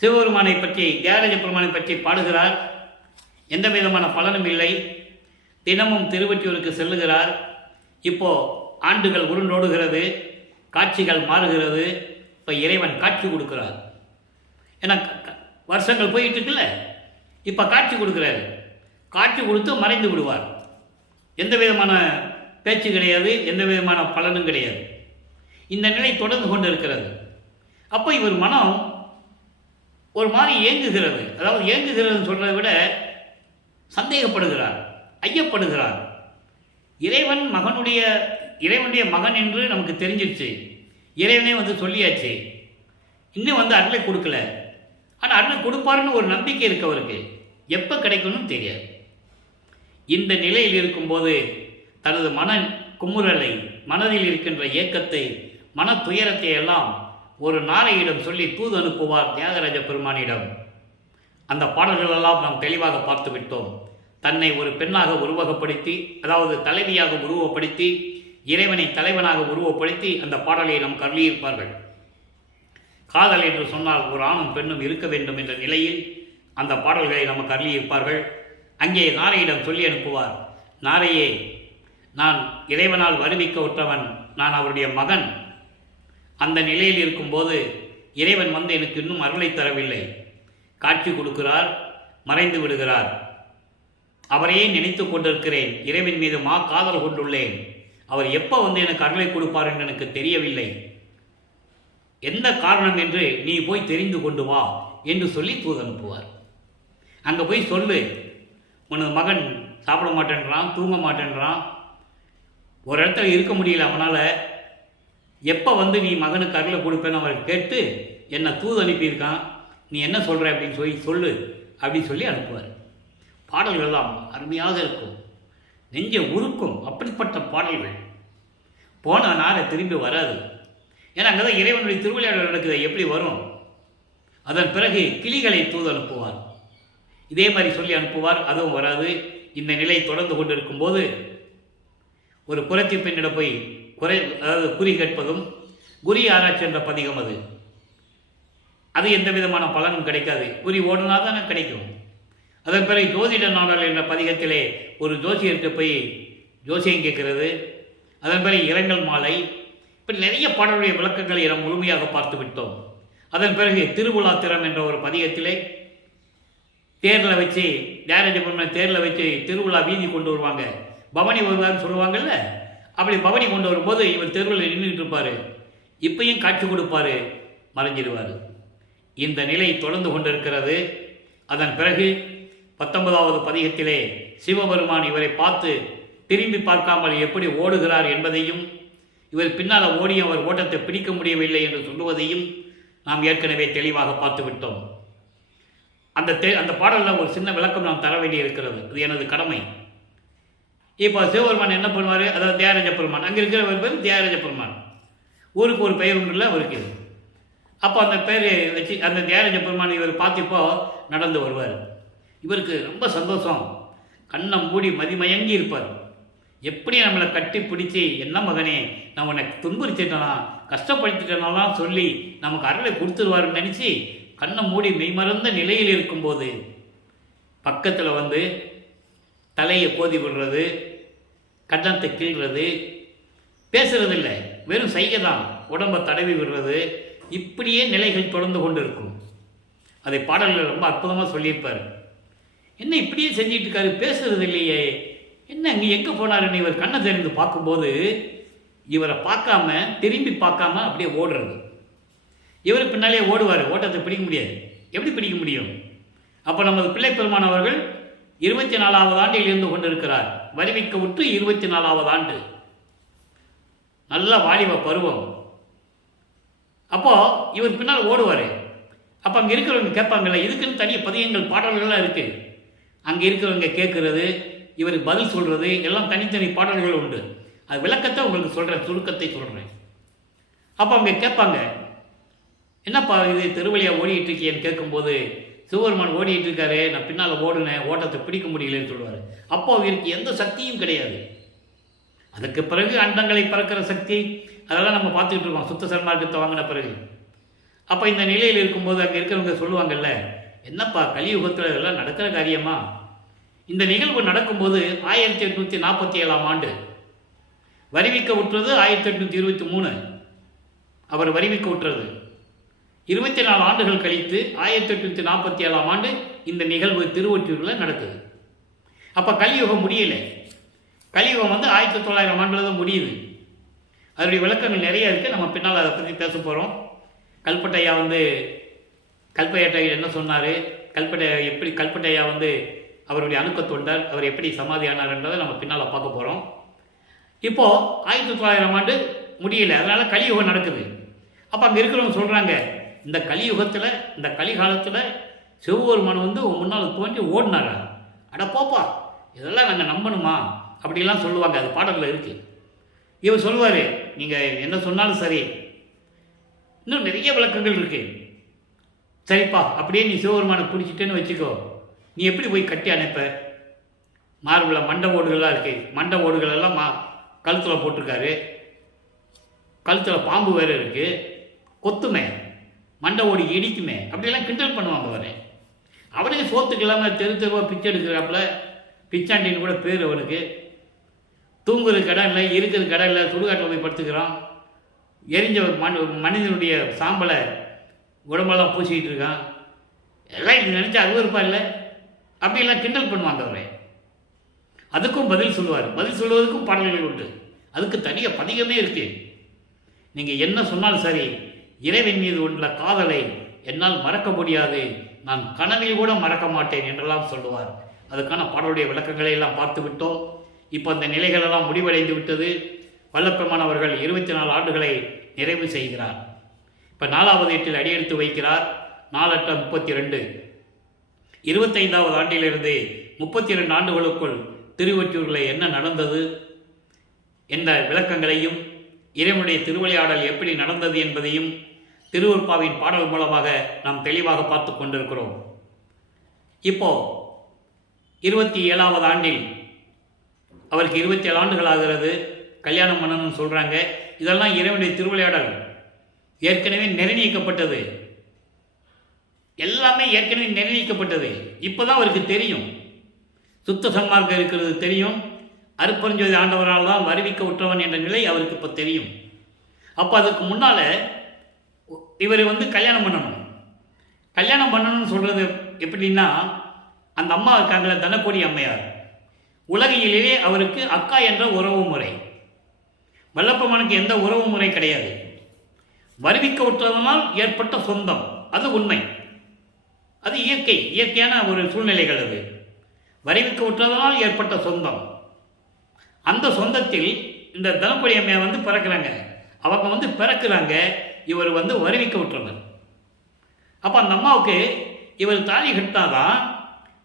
சிவபெருமானை பற்றி, தியாகராஜ பெருமானை பற்றி பாடுகிறார். எந்த விதமான பலனும் இல்லை. தினமும் திருவொற்றியூருக்கு செல்லுகிறார். இப்போ ஆண்டுகள் உருண்டோடுகிறது, காட்சிகள் மாறுகிறது. இப்போ இறைவன் காட்சி கொடுக்கிறார். ஏன்னா வருஷங்கள் போயிட்டு இருக்குல்ல, இப்போ காட்சி கொடுக்குறாரு. காட்சி கொடுத்து மறைந்து விடுவார். எந்த விதமான பேச்சு கிடையாது, எந்த விதமான பலனும் கிடையாது. இந்த நிலை தொடர்ந்து கொண்டு இருக்கிறது. அப்போ இவர் மனம் ஒரு மாதிரி ஏங்குகிறது. அதாவது ஏங்குகிறதுன்னு சொல்றதை விட சந்தேகப்படுகிறார், ஐயப்படுகிறார். இறைவனுடைய மகன் என்று நமக்கு தெரிஞ்சிருச்சு. இறைவனே சொல்லியாச்சு. இன்னும் அருளை கொடுக்கல. ஆனால் அருளை கொடுப்பாருன்னு ஒரு நம்பிக்கை இருக்கு அவருக்கு. எப்போ கிடைக்கணும்னு தெரியாது. இந்த நிலையில் இருக்கும்போது தனது மன குமுறலை, மனதில் இருக்கின்ற ஏக்கத்தை, மன துயரத்தை எல்லாம் ஒரு நாரையிடம் சொல்லி தூது அனுப்புவார் தியாகராஜ பெருமானிடம். அந்த பாடல்களெல்லாம் நாம் தெளிவாக பார்த்து விட்டோம். தன்னை ஒரு பெண்ணாக உருவகப்படுத்தி, அதாவது தலைவியாக உருவப்படுத்தி, இறைவனை தலைவனாக உருவப்படுத்தி அந்த பாடலை நாம் கருளியிருப்பார்கள். காதல் என்று சொன்னால் ஒரு ஆணும் பெண்ணும் இருக்க வேண்டும் என்ற நிலையில் அந்த பாடல்களை நமக்கு அருளியிருப்பார்கள். அங்கே நாரையிடம் சொல்லி அனுப்புவார். நாரையே, நான் இறைவனால் வருவிக்க விட்டவன், நான் அவருடைய மகன். அந்த நிலையில் இருக்கும்போது இறைவன் எனக்கு இன்னும் அருளை தரவில்லை. காட்சி கொடுக்கிறார், மறைந்து விடுகிறார். அவரையே நினைத்து கொண்டிருக்கிறேன். இறைவன் மீது காதல் கொண்டுள்ளேன். அவர் எப்போ எனக்கு அருளை கொடுப்பார் என்று எனக்கு தெரியவில்லை. எந்த காரணம் என்று நீ போய் தெரிந்து கொண்டு வா என்று சொல்லி தூது அனுப்புவார். அங்கே போய் சொல்லு, உனது மகன் சாப்பிட மாட்டேன்றான், தூங்க மாட்டேன்றான், ஒரு இடத்துல இருக்க முடியல அவனால். எப்போ நீ மகனுக்கு அருளை கொடுப்பேன்னு அவர் கேட்டு என்னை தூது அனுப்பியிருக்கான், நீ என்ன சொல்கிற அப்படின்னு சொல்லு அப்படின்னு சொல்லி அனுப்புவார். பாடல்கள் எல்லாம் அருமையாக இருக்கும், நெஞ்சை உருக்கும். அப்படிப்பட்ட பாடல்கள். போன நாரை திரும்பி வராது. ஏன்னா அங்கே தான் இறைவனுடைய திருவிளையாடல் நடக்குது. எப்படி வரும்? அதன் பிறகு கிளிகளை தூது அனுப்புவார். இதே மாதிரி சொல்லி அனுப்புவார், அதுவும் வராது. இந்த நிலை தொடர்ந்து கொண்டிருக்கும் போது ஒரு புரட்சி பெண்ணிடம் போய் அதாவது குறி கேட்பதும், குறி ஆராய்ச்சி என்ற பதிகம் அது எந்த விதமான பலனும் கிடைக்காது. குறி ஓடுனா தானே கிடைக்கும். அதன் பிறகு ஜோதிட நாடல் என்ற பதிகத்திலே ஒரு ஜோசியர்கிட்ட போய் ஜோசியம் கேட்கிறது. அதன் பிறகு இரங்கல் மாலை, இப்படி நிறைய பாடலுடைய விளக்கங்களை நாம் முழுமையாக பார்த்து விட்டோம். அதன் பிறகு திருவிழா திறம் என்ற ஒரு பதிகத்திலே தேரில் வச்சு, தியாகராஜ பெருமானை தேரில் வச்சு திருவிழா வீதி கொண்டு வருவாங்க. பவனி வருவார்னு சொல்லுவாங்கல்ல, அப்படி பவனி கொண்டு வரும்போது இவர் தெருவில் நின்றுக்கிட்டு இருப்பார். இப்பையும் காட்சி கொடுப்பார், மறைஞ்சிடுவார். இந்த நிலை தொடர்ந்து கொண்டிருக்கிறது. அதன் பிறகு 19வது பதிகத்திலே சிவபெருமான் இவரை பார்த்து திரும்பி பார்க்காமல் எப்படி ஓடுகிறார் என்பதையும், இவர் பின்னால் ஓடி அவர் ஓட்டத்தை பிடிக்க முடியவில்லை என்று சொல்லுவதையும் நாம் ஏற்கனவே தெளிவாக பார்த்து விட்டோம். அந்த பாடலில் ஒரு சின்ன விளக்கம் நாம் தர வேண்டி இருக்கிறது. அது எனது கடமை. இப்போ சிவபெருமான் என்ன பண்ணுவார்? அதாவது தியாகராஜ பெருமான், அங்கே இருக்கிற பேர் தியாகராஜ பெருமான். ஊருக்கு ஒரு பெயர் ஒன்றில் அவருக்கு. அப்போ அந்த பேர் வச்சு அந்த தியாகராஜ பெருமான் இவர் பார்த்திப்போ நடந்து வருவார். இவருக்கு ரொம்ப சந்தோஷம். கண்ணை மூடி மதிமயங்கி இருப்பார். எப்படி நம்மளை கட்டி பிடிச்சி, என்ன மகனே நான் உன்னை துன்புறுத்திட்டனா, கஷ்டப்படுத்திட்டனாலாம் சொல்லி நமக்கு அருளை கொடுத்துருவாருன்னு நினச்சி கண்ணை மூடி மெய்மறந்த நிலையில் இருக்கும்போது பக்கத்தில் வந்து தலையை கோதி விடுறது, கன்னத்தை கீழ்றது, பேசுறதில்லை, வெறும் சைகை தான், உடம்பை தடவி விடுறது, இப்படியே நிலைகள் தொடர்ந்து கொண்டு இருக்கும். அதை பாடல்கள் ரொம்ப அற்புதமாக சொல்லியிருப்பார். என்ன இப்படியே செஞ்சிட்டு இருக்காரு, பேசுறது இல்லையே, என்ன இங்கே எங்கே போனாருன்னு இவர் கண்ணை தெரிந்து பார்க்கும்போது இவரை பார்க்காம திரும்பி பார்க்காம அப்படியே ஓடுறது. இவர் பின்னாலே ஓடுவார், ஓட்டத்தை பிடிக்க முடியாது. எப்படி பிடிக்க முடியும்? அப்போ நமது பிள்ளை பெருமான் அவர்கள் 24வது ஆண்டில் இருந்து கொண்டிருக்கிறார். வருவிக்க விட்டு 24வது ஆண்டு, நல்ல வாலிப பருவம். அப்போ இவர் பின்னால் ஓடுவார். அப்போ அங்கே இருக்கிறவங்க கேட்பாங்கல்ல, இதுக்குன்னு தனியாக பதியங்கள் பாடல்கள்லாம் இருக்குது. அங்கே இருக்கிறவங்க கேட்குறது, இவருக்கு பதில் சொல்கிறது, எல்லாம் தனித்தனி பாடல்கள் உண்டு. அது விளக்கத்தை உங்களுக்கு சொல்கிறேன், சுருக்கத்தை சொல்கிறேன். அப்போ அவங்க கேட்பாங்க, என்னப்பா இது திருவள்ளியாக ஓடிட்டு இருக்கேன்னு கேட்கும்போது, சிவபெருமான் ஓடிட்டு இருக்காரு, நான் பின்னால் ஓடுனேன், ஓட்டத்தை பிடிக்க முடியலன்னு சொல்லுவார். அப்போ அவருக்கு எந்த சக்தியும் கிடையாது. அதுக்கு பிறகு அண்டங்களை பறக்கிற சக்தி அதெல்லாம் நம்ம பார்த்துக்கிட்டு இருக்கோம், சுத்த சன்மார்க்கத்தை வாங்கின பிறகு. அப்போ இந்த நிலையில் இருக்கும்போது அங்கே இருக்கிறவங்க சொல்லுவாங்கல்ல, என்னப்பா கலியுகத்தில் இதெல்லாம் நடக்கிற காரியமா? இந்த நிகழ்வு நடக்கும்போது 1847ஆம் ஆண்டு, வருவிக்க விட்டுறது 1823, அவர் வருவிக்க விட்டுறது 24 ஆண்டுகள் கழித்து 1847ஆம் ஆண்டு இந்த நிகழ்வு திருவொற்றியூரில் நடக்குது. அப்போ கலியுகம் முடியலை. கலியுகம் வந்து 1900 ஆண்டில் தான் முடியுது. அதனுடைய விளக்கங்கள் நிறைய இருக்குது, நம்ம பின்னால் அதை பற்றி பேச போகிறோம். கல்பட்டையா வந்து கல்பையட்டையர் என்ன சொன்னார், கல்பட்டையா வந்து அவருடைய அணுக்க தொண்டர், அவர் எப்படி சமாதி ஆனார்ன்றதை நம்ம பின்னால் பார்க்க போகிறோம். இப்போது 1900ஆம் ஆண்டு முடியலை, அதனால் கலியுகம் நடக்குது. அப்போ அங்கே இருக்கிறவங்க சொல்கிறாங்க, இந்த கலியுகத்தில், இந்த கலிகாலத்தில் சிவபெருமான் வந்து முன்னால் தோன்றி ஓடினாரா? அட போப்பா, இதெல்லாம் நாங்கள் நம்பணுமா? அப்படிலாம் சொல்லுவாங்க, அது பாடலில் இருக்குது. இவர் சொல்லுவார், நீங்கள் என்ன சொன்னாலும் சரி, இன்னும் நிறைய விளக்கங்கள் இருக்குது. சரிப்பா, அப்படியே நீ சிவபெருமானை பிடிச்சிட்டேன்னு வச்சுக்கோ, நீ எப்படி போய் கட்டி அணைப்ப? மார்பில் மண்டை ஓடுகள்லாம் இருக்குது, மண்டை ஓடுகளெல்லாம் கழுத்தில் போட்டிருக்காரு, கழுத்தில் பாம்பு வேறு இருக்குது, கொத்துமே, மண்டை ஓடி இடிக்குமே, அப்படிலாம் கிண்டல் பண்ணுவாங்க. அவனுக்கு சோத்துக்கு இல்லாமல் தெரு தெருவாக பிச்சை எடுக்கிறாப்புல, பிச்சாண்டின்னு கூட பேர் அவனுக்கு. தூங்குறது கடை இல்லை, இருக்கிறது கடை இல்லை, சுடுகாட்டில் போய் படுத்துக்கிறான், எரிஞ்ச மனிதனுடைய சாம்பலை உடம்பெல்லாம் பூசிக்கிட்டு இருக்கான். எல்லாம் இது நினச்சா அருவருப்பா இல்லை? அப்படிலாம் கிண்டல் பண்ணுவாங்க அவரை. அதுக்கும் பதில் சொல்லுவார். பதில் சொல்வதற்கும் பாடல்கள் உண்டு, அதுக்கு தனியாக பதிகமே இருக்குது. நீங்கள் என்ன சொன்னாலும் சரி, இறைவன் மீது உள்ள காதலை என்னால் மறக்க முடியாது, நான் கனவில் கூட மறக்க மாட்டேன் என்றெல்லாம் சொல்லுவார். அதுக்கான பாடலுடைய விளக்கங்களை எல்லாம் பார்த்து விட்டோம். இப்போ அந்த நிலைகளெல்லாம் முடிவடைந்து விட்டது. வல்லப்பெருமான் அவர்கள் 24 ஆண்டுகளை நிறைவு செய்கிறார். இப்போ 4வது எட்டில் அடியெடுத்து வைக்கிறார். 4×32 25வது ஆண்டிலிருந்து 32 ஆண்டுகளுக்குள் திருவொற்றியூரில் என்ன நடந்தது, என்ற விளக்கங்களையும் இறைவனுடைய திருவிளையாடல் எப்படி நடந்தது என்பதையும் திருவருட்பாவின் பாடல் மூலமாக நாம் தெளிவாக பார்த்து கொண்டிருக்கிறோம். இப்போ 27வது ஆண்டில் அவருக்கு 27 ஆண்டுகள் ஆகிறது, கல்யாணம் பண்ணணும்னு சொல்கிறாங்க. இதெல்லாம் இறைவனுடைய திருவிளையாடல், ஏற்கனவே நிர்ணயிக்கப்பட்டது, எல்லாமே ஏற்கனவே நிர்ணயிக்கப்பட்டது. இப்போ தான் அவருக்கு தெரியும், சுத்த சன்மார்க்கம் இருக்கிறது தெரியும், அருட்பெருஞ்சோதி ஆண்டவரால் தான் வருவிக்க விட்டவன் என்ற நிலை அவருக்கு இப்போ தெரியும். அப்போ அதுக்கு முன்னால் இவர் வந்து கல்யாணம் பண்ணணும். கல்யாணம் பண்ணணும்னு சொல்கிறது எப்படின்னா, அந்த அம்மா இருக்காங்கள, தனக்கோடி அம்மையார், உலகிலேயே அவருக்கு அக்கா என்ற உறவு முறை. வல்லப்பெருமானுக்கு எந்த உறவு முறை கிடையாது. வருவிக்க விட்டதனால் ஏற்பட்ட சொந்தம், அது உண்மை, அது இயற்கையான ஒரு சூழ்நிலைகள். அது வருவிக்க விட்டதனால் ஏற்பட்ட சொந்தம். அந்த சொந்தத்தில் இந்த தனக்கோடி அம்மையார் வந்து பிறக்கிறாங்க. அவங்க வந்து பிறக்கிறாங்க, இவர் வந்து வருவிக்க விட்டுறவர். அப்போ அந்த அம்மாவுக்கு இவர் தாலி கட்டினாதான்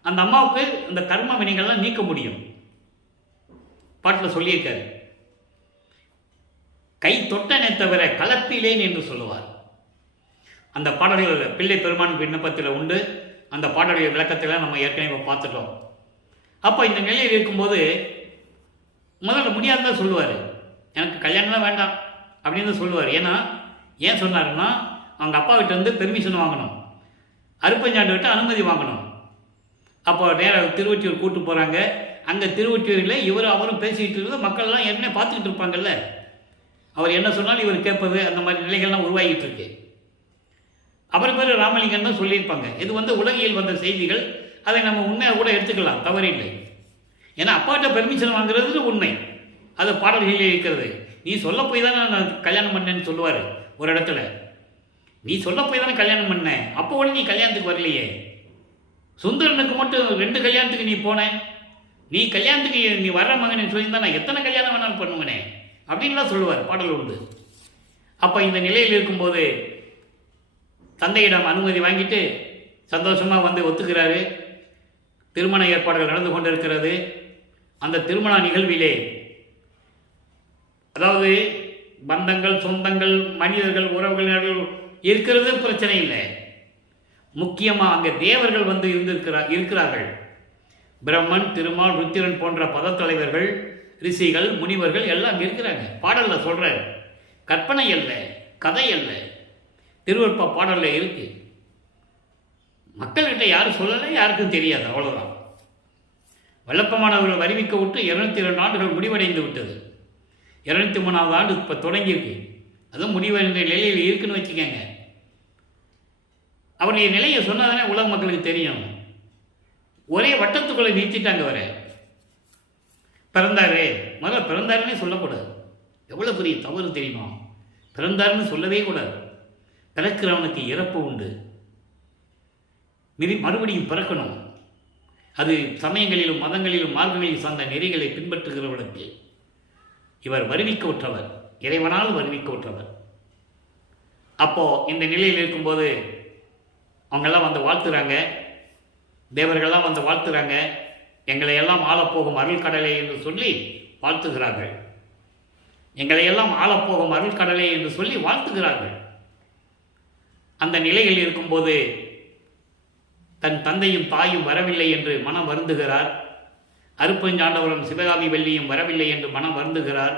அந்த அம்மாவுக்கு இந்த கர்ம வினைகள்லாம் நீக்க முடியும். பாட்டில் சொல்லியிருக்காரு, கை தொட்டனை தவிர கலப்பிலேன் என்று சொல்லுவார். அந்த பாடல்கள் பிள்ளை பெருமான் விண்ணப்பத்தில் உண்டு. அந்த பாடல்கள் விளக்கத்தில் நம்ம ஏற்கனவே பார்த்துட்டோம். அப்போ இந்த நிலையில் இருக்கும்போது முதல்ல முடியாதுதான் சொல்லுவார், எனக்கு கல்யாணம்லாம் வேண்டாம் அப்படின்னு சொல்லுவார். ஏன்னா ஏன் சொன்னாருன்னா, அவங்க அப்பா கிட்ட வந்து பெர்மிஷன் வாங்கணும். அருப்பஞ்சாண்டுகிட்ட அனுமதி வாங்கணும். அப்போ நேராக திருவொற்றியூர் கூட்டு போகிறாங்க. அங்கே திருவொற்றியூரில் அவரும் பேசிக்கிட்டு இருக்கிறது மக்கள்லாம் ஏற்கனவே பார்த்துக்கிட்டு இருப்பாங்கல்ல. அவர் என்ன சொன்னாலும் இவர் கேட்பது, அந்த மாதிரி நிலைகள்லாம் உருவாகிட்டு இருக்கு. அவர் பேர் ராமலிங்கம் தான் சொல்லியிருப்பாங்க. இது உலகியல் வந்த செய்திகள். அதை நம்ம உண்மையாக கூட எடுத்துக்கலாம், தவறில்லை. ஏன்னா அப்பாட்ட பெர்மிஷன் வாங்குறது உண்மை, அது பாடல்களில் இருக்கிறது. நீ சொல்ல போய் தானே நான் கல்யாணம் பண்ணேன்னு சொல்லுவார் ஒரு இடத்துல. நீ சொல்ல போய் தானே கல்யாணம் பண்ணேன், அப்போ கூட நீ கல்யாணத்துக்கு வரலையே. சுந்தரனுக்கு மட்டும் 2 கல்யாணத்துக்கு நீ போனேன். நீ கல்யாணத்துக்கு நீ வர்ற மகன் சொல்லியிருந்தா நான் எத்தனை கல்யாணம் வேணாலும் பண்ணுவனே அப்படின்லாம் சொல்லுவார், பாடல் உண்டு. அப்போ இந்த நிலையில் இருக்கும்போது தந்தையிடம் அனுமதி வாங்கிட்டு சந்தோஷமாக ஒத்துக்கிறாரு. திருமண ஏற்பாடுகள் நடந்து கொண்டிருக்கிறது. அந்த திருமண நிகழ்விலே அதாவது பந்தங்கள், சொந்தங்கள், மனிதர்கள், உறவுகள் இருக்கிறது பிரச்சனை இல்லை. முக்கியமாக அங்கே தேவர்கள் இருக்கிறார்கள். பிரம்மன், திருமால், ருத்திரன் போன்ற பதத்தலைவர்கள், ரிஷிகள், முனிவர்கள் எல்லாம் இருக்கிறாங்க. பாடலில் சொல்கிறார், கற்பனை அல்ல, கதை அல்ல, திருவருட்பா பாடலில் இருக்கு. மக்கள்கிட்ட யாரும் சொல்லலை, யாருக்கும் தெரியாது, அவ்வளோதான். வல்லப்பமானவர்கள் அறிவிக்க விட்டு 202 ஆண்டுகள் முடிவடைந்து விட்டது. 203வது ஆண்டு இப்போ தொடங்கியிருக்கு. அதுவும் முடிவடைந்த நிலையில் இருக்குன்னு வச்சுக்கோங்க. அவருடைய நிலையை சொன்னதானே உலக மக்களுக்கு தெரியும். ஒரே வட்டத்துக்குள்ளே நிறுத்திட்டாங்க. வர பிறந்தாரு, முதல்ல பிறந்தாருன்னே சொல்லக்கூடாது. எவ்வளோ பெரிய தவறு தெரியுமா? பிறந்தாருன்னு சொல்லவே கூடாது. பிறக்கிறவனுக்கு இறப்பு உண்டு, மறுபடியும் பிறக்கணும். அது சமயங்களிலும் மதங்களிலும் மார்க்கங்களில் சார்ந்த நெறிகளை பின்பற்றுகிறவர்களுக்கு இவர் வருவிக்க உற்றவர், இறைவனால் வருவிக்க உற்றவர். அப்போது இந்த நிலையில் இருக்கும்போது அவங்கெல்லாம் வாழ்த்துறாங்க. தேவர்கள்லாம் வாழ்த்துறாங்க. எங்களை எல்லாம் ஆளப்போகும் அருள் கடலை என்று சொல்லி வாழ்த்துகிறார்கள். எங்களை எல்லாம் ஆளப்போகும் அருள் கடலை என்று சொல்லி வாழ்த்துகிறார்கள். அந்த நிலையில் இருக்கும்போது தன் தந்தையும் தாயும் வரவில்லை என்று மனம் வருந்துகிறார். அருப்பஞ்சாண்டவரும் சிவகாமி வள்ளியும் வரவில்லை என்று மனம் வருந்துகிறார்.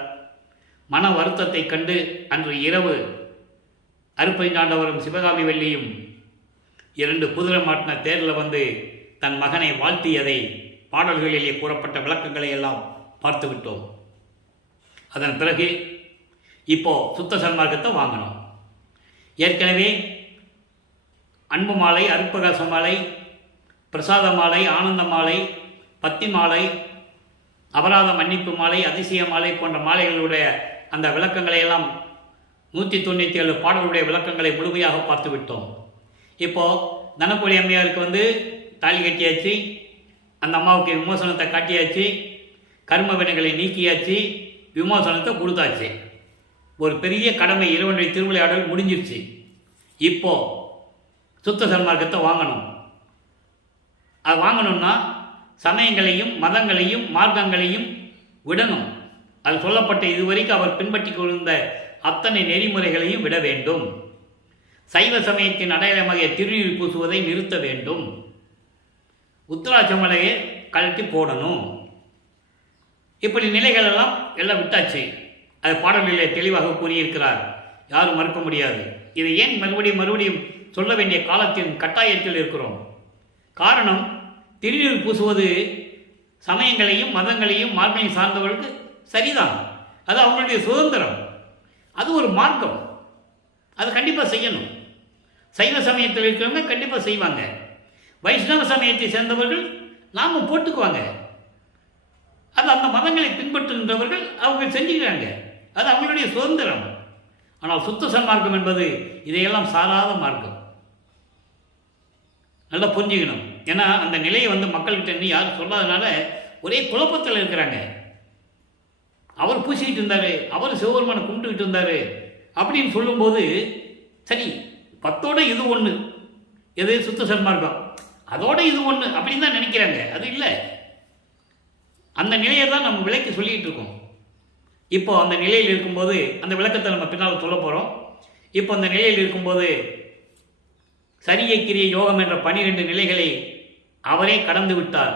மன வருத்தத்தை கண்டு அன்று இரவு அருப்பஞ்சாண்டவரும் சிவகாமி வள்ளியும் 2 குதிரை மாட்டின தேரில் தன் மகனை வாழ்த்தியதை பாடல்களிலே கூறப்பட்ட விளக்கங்களை எல்லாம் பார்த்துவிட்டோம். அதன் பிறகு இப்போ சுத்த சன்மார்க்கத்தை வாங்கணும். ஏற்கனவே அன்பு மாலை, அருட்பிரகாச மாலை, பிரசாத மாலை, ஆனந்த மாலை, பத்தி மாலை, அபராத மன்னிப்பு மாலை, அதிசய மாலை போன்ற மாலைகளுடைய அந்த விளக்கங்களை எல்லாம் 197 பாடலுடைய விளக்கங்களை முழுமையாக பார்த்து விட்டோம். இப்போது தனப்பொழி அம்மையாருக்கு தாலி கட்டியாச்சு, அந்த அம்மாவுக்கு விமோசனத்தை காட்டியாச்சு, கர்ம வினைகளை நீக்கியாச்சு, விமோசனத்தை கொடுத்தாச்சு. ஒரு பெரிய கடமை, இறைவனுடைய திருவிளையாடல் முடிஞ்சிருச்சு. இப்போது சுத்த சன்மார்க்கத்தை வாங்கணும். அது வாங்கணும்னா சமயங்களையும் மதங்களையும் மார்க்கங்களையும் விடணும். அது சொல்லப்பட்ட இதுவரைக்கும் அவர் பின்பற்றி கொண்டிருந்த அத்தனை நெறிமுறைகளையும் விட வேண்டும். சைவ சமயத்தின் அடையாளமாக திருநீர் பூசுவதை நிறுத்த வேண்டும். உத்திராட்சமலையை கழட்டி போடணும். இப்படி நிலைகள் எல்லாம் விட்டாச்சு. அது பாடல்களிலே தெளிவாக கூறியிருக்கிறார், யாரும் மறுக்க முடியாது. இதை ஏன் மறுபடியும் சொல்ல வேண்டிய காலத்தின் கட்டாயத்தில் இருக்கிறோம்? காரணம், திருநீர் பூசுவது சமயங்களையும் மதங்களையும் மார்க்கங்களையும் சார்ந்தவர்களுக்கு சரிதான், அது அவங்களுடைய சுதந்திரம், அது ஒரு மார்க்கம், அது கண்டிப்பாக செய்யணும். சைவ சமயத்தில் இருக்கிறவங்க கண்டிப்பாக செய்வாங்க. வைஷ்ணவ சமயத்தை சேர்ந்தவர்கள் நாமும் போட்டுக்குவாங்க. அது அந்த மதங்களை பின்பற்றுகின்றவர்கள் அவங்க செஞ்சுக்கிறாங்க, அது அவங்களுடைய சுதந்திரம். ஆனால் சுத்த சன்மார்க்கம் என்பது இதையெல்லாம் சாராத மார்க்கம். நல்லா புரிஞ்சுக்கணும். ஏன்னா அந்த நிலையை மக்கள்கிட்ட இன்னும் யாரும் சொல்லாதனால ஒரே குழப்பத்தில் இருக்கிறாங்க. அவர் பூசிக்கிட்டு இருந்தார், அவர் சிவபெருமானை கும்பிட்டுக்கிட்டு இருந்தார் அப்படின்னு சொல்லும்போது, சரி 10ஓட இது ஒன்று, எது சுத்த சன்மார்க்கம், அதோட இது ஒன்று அப்படின்னு தான் நினைக்கிறாங்க. அது இல்லை. அந்த நிலையை தான் நம்ம விளக்கி சொல்லிக்கிட்டு இருக்கோம். இப்போ அந்த நிலையில் இருக்கும்போது அந்த விளக்கத்தை நம்ம பின்னால் சொல்ல போகிறோம். இப்போ அந்த நிலையில் இருக்கும்போது சரியை கிரியை யோகம் என்ற 12 நிலைகளை அவரே கடந்து விட்டார்.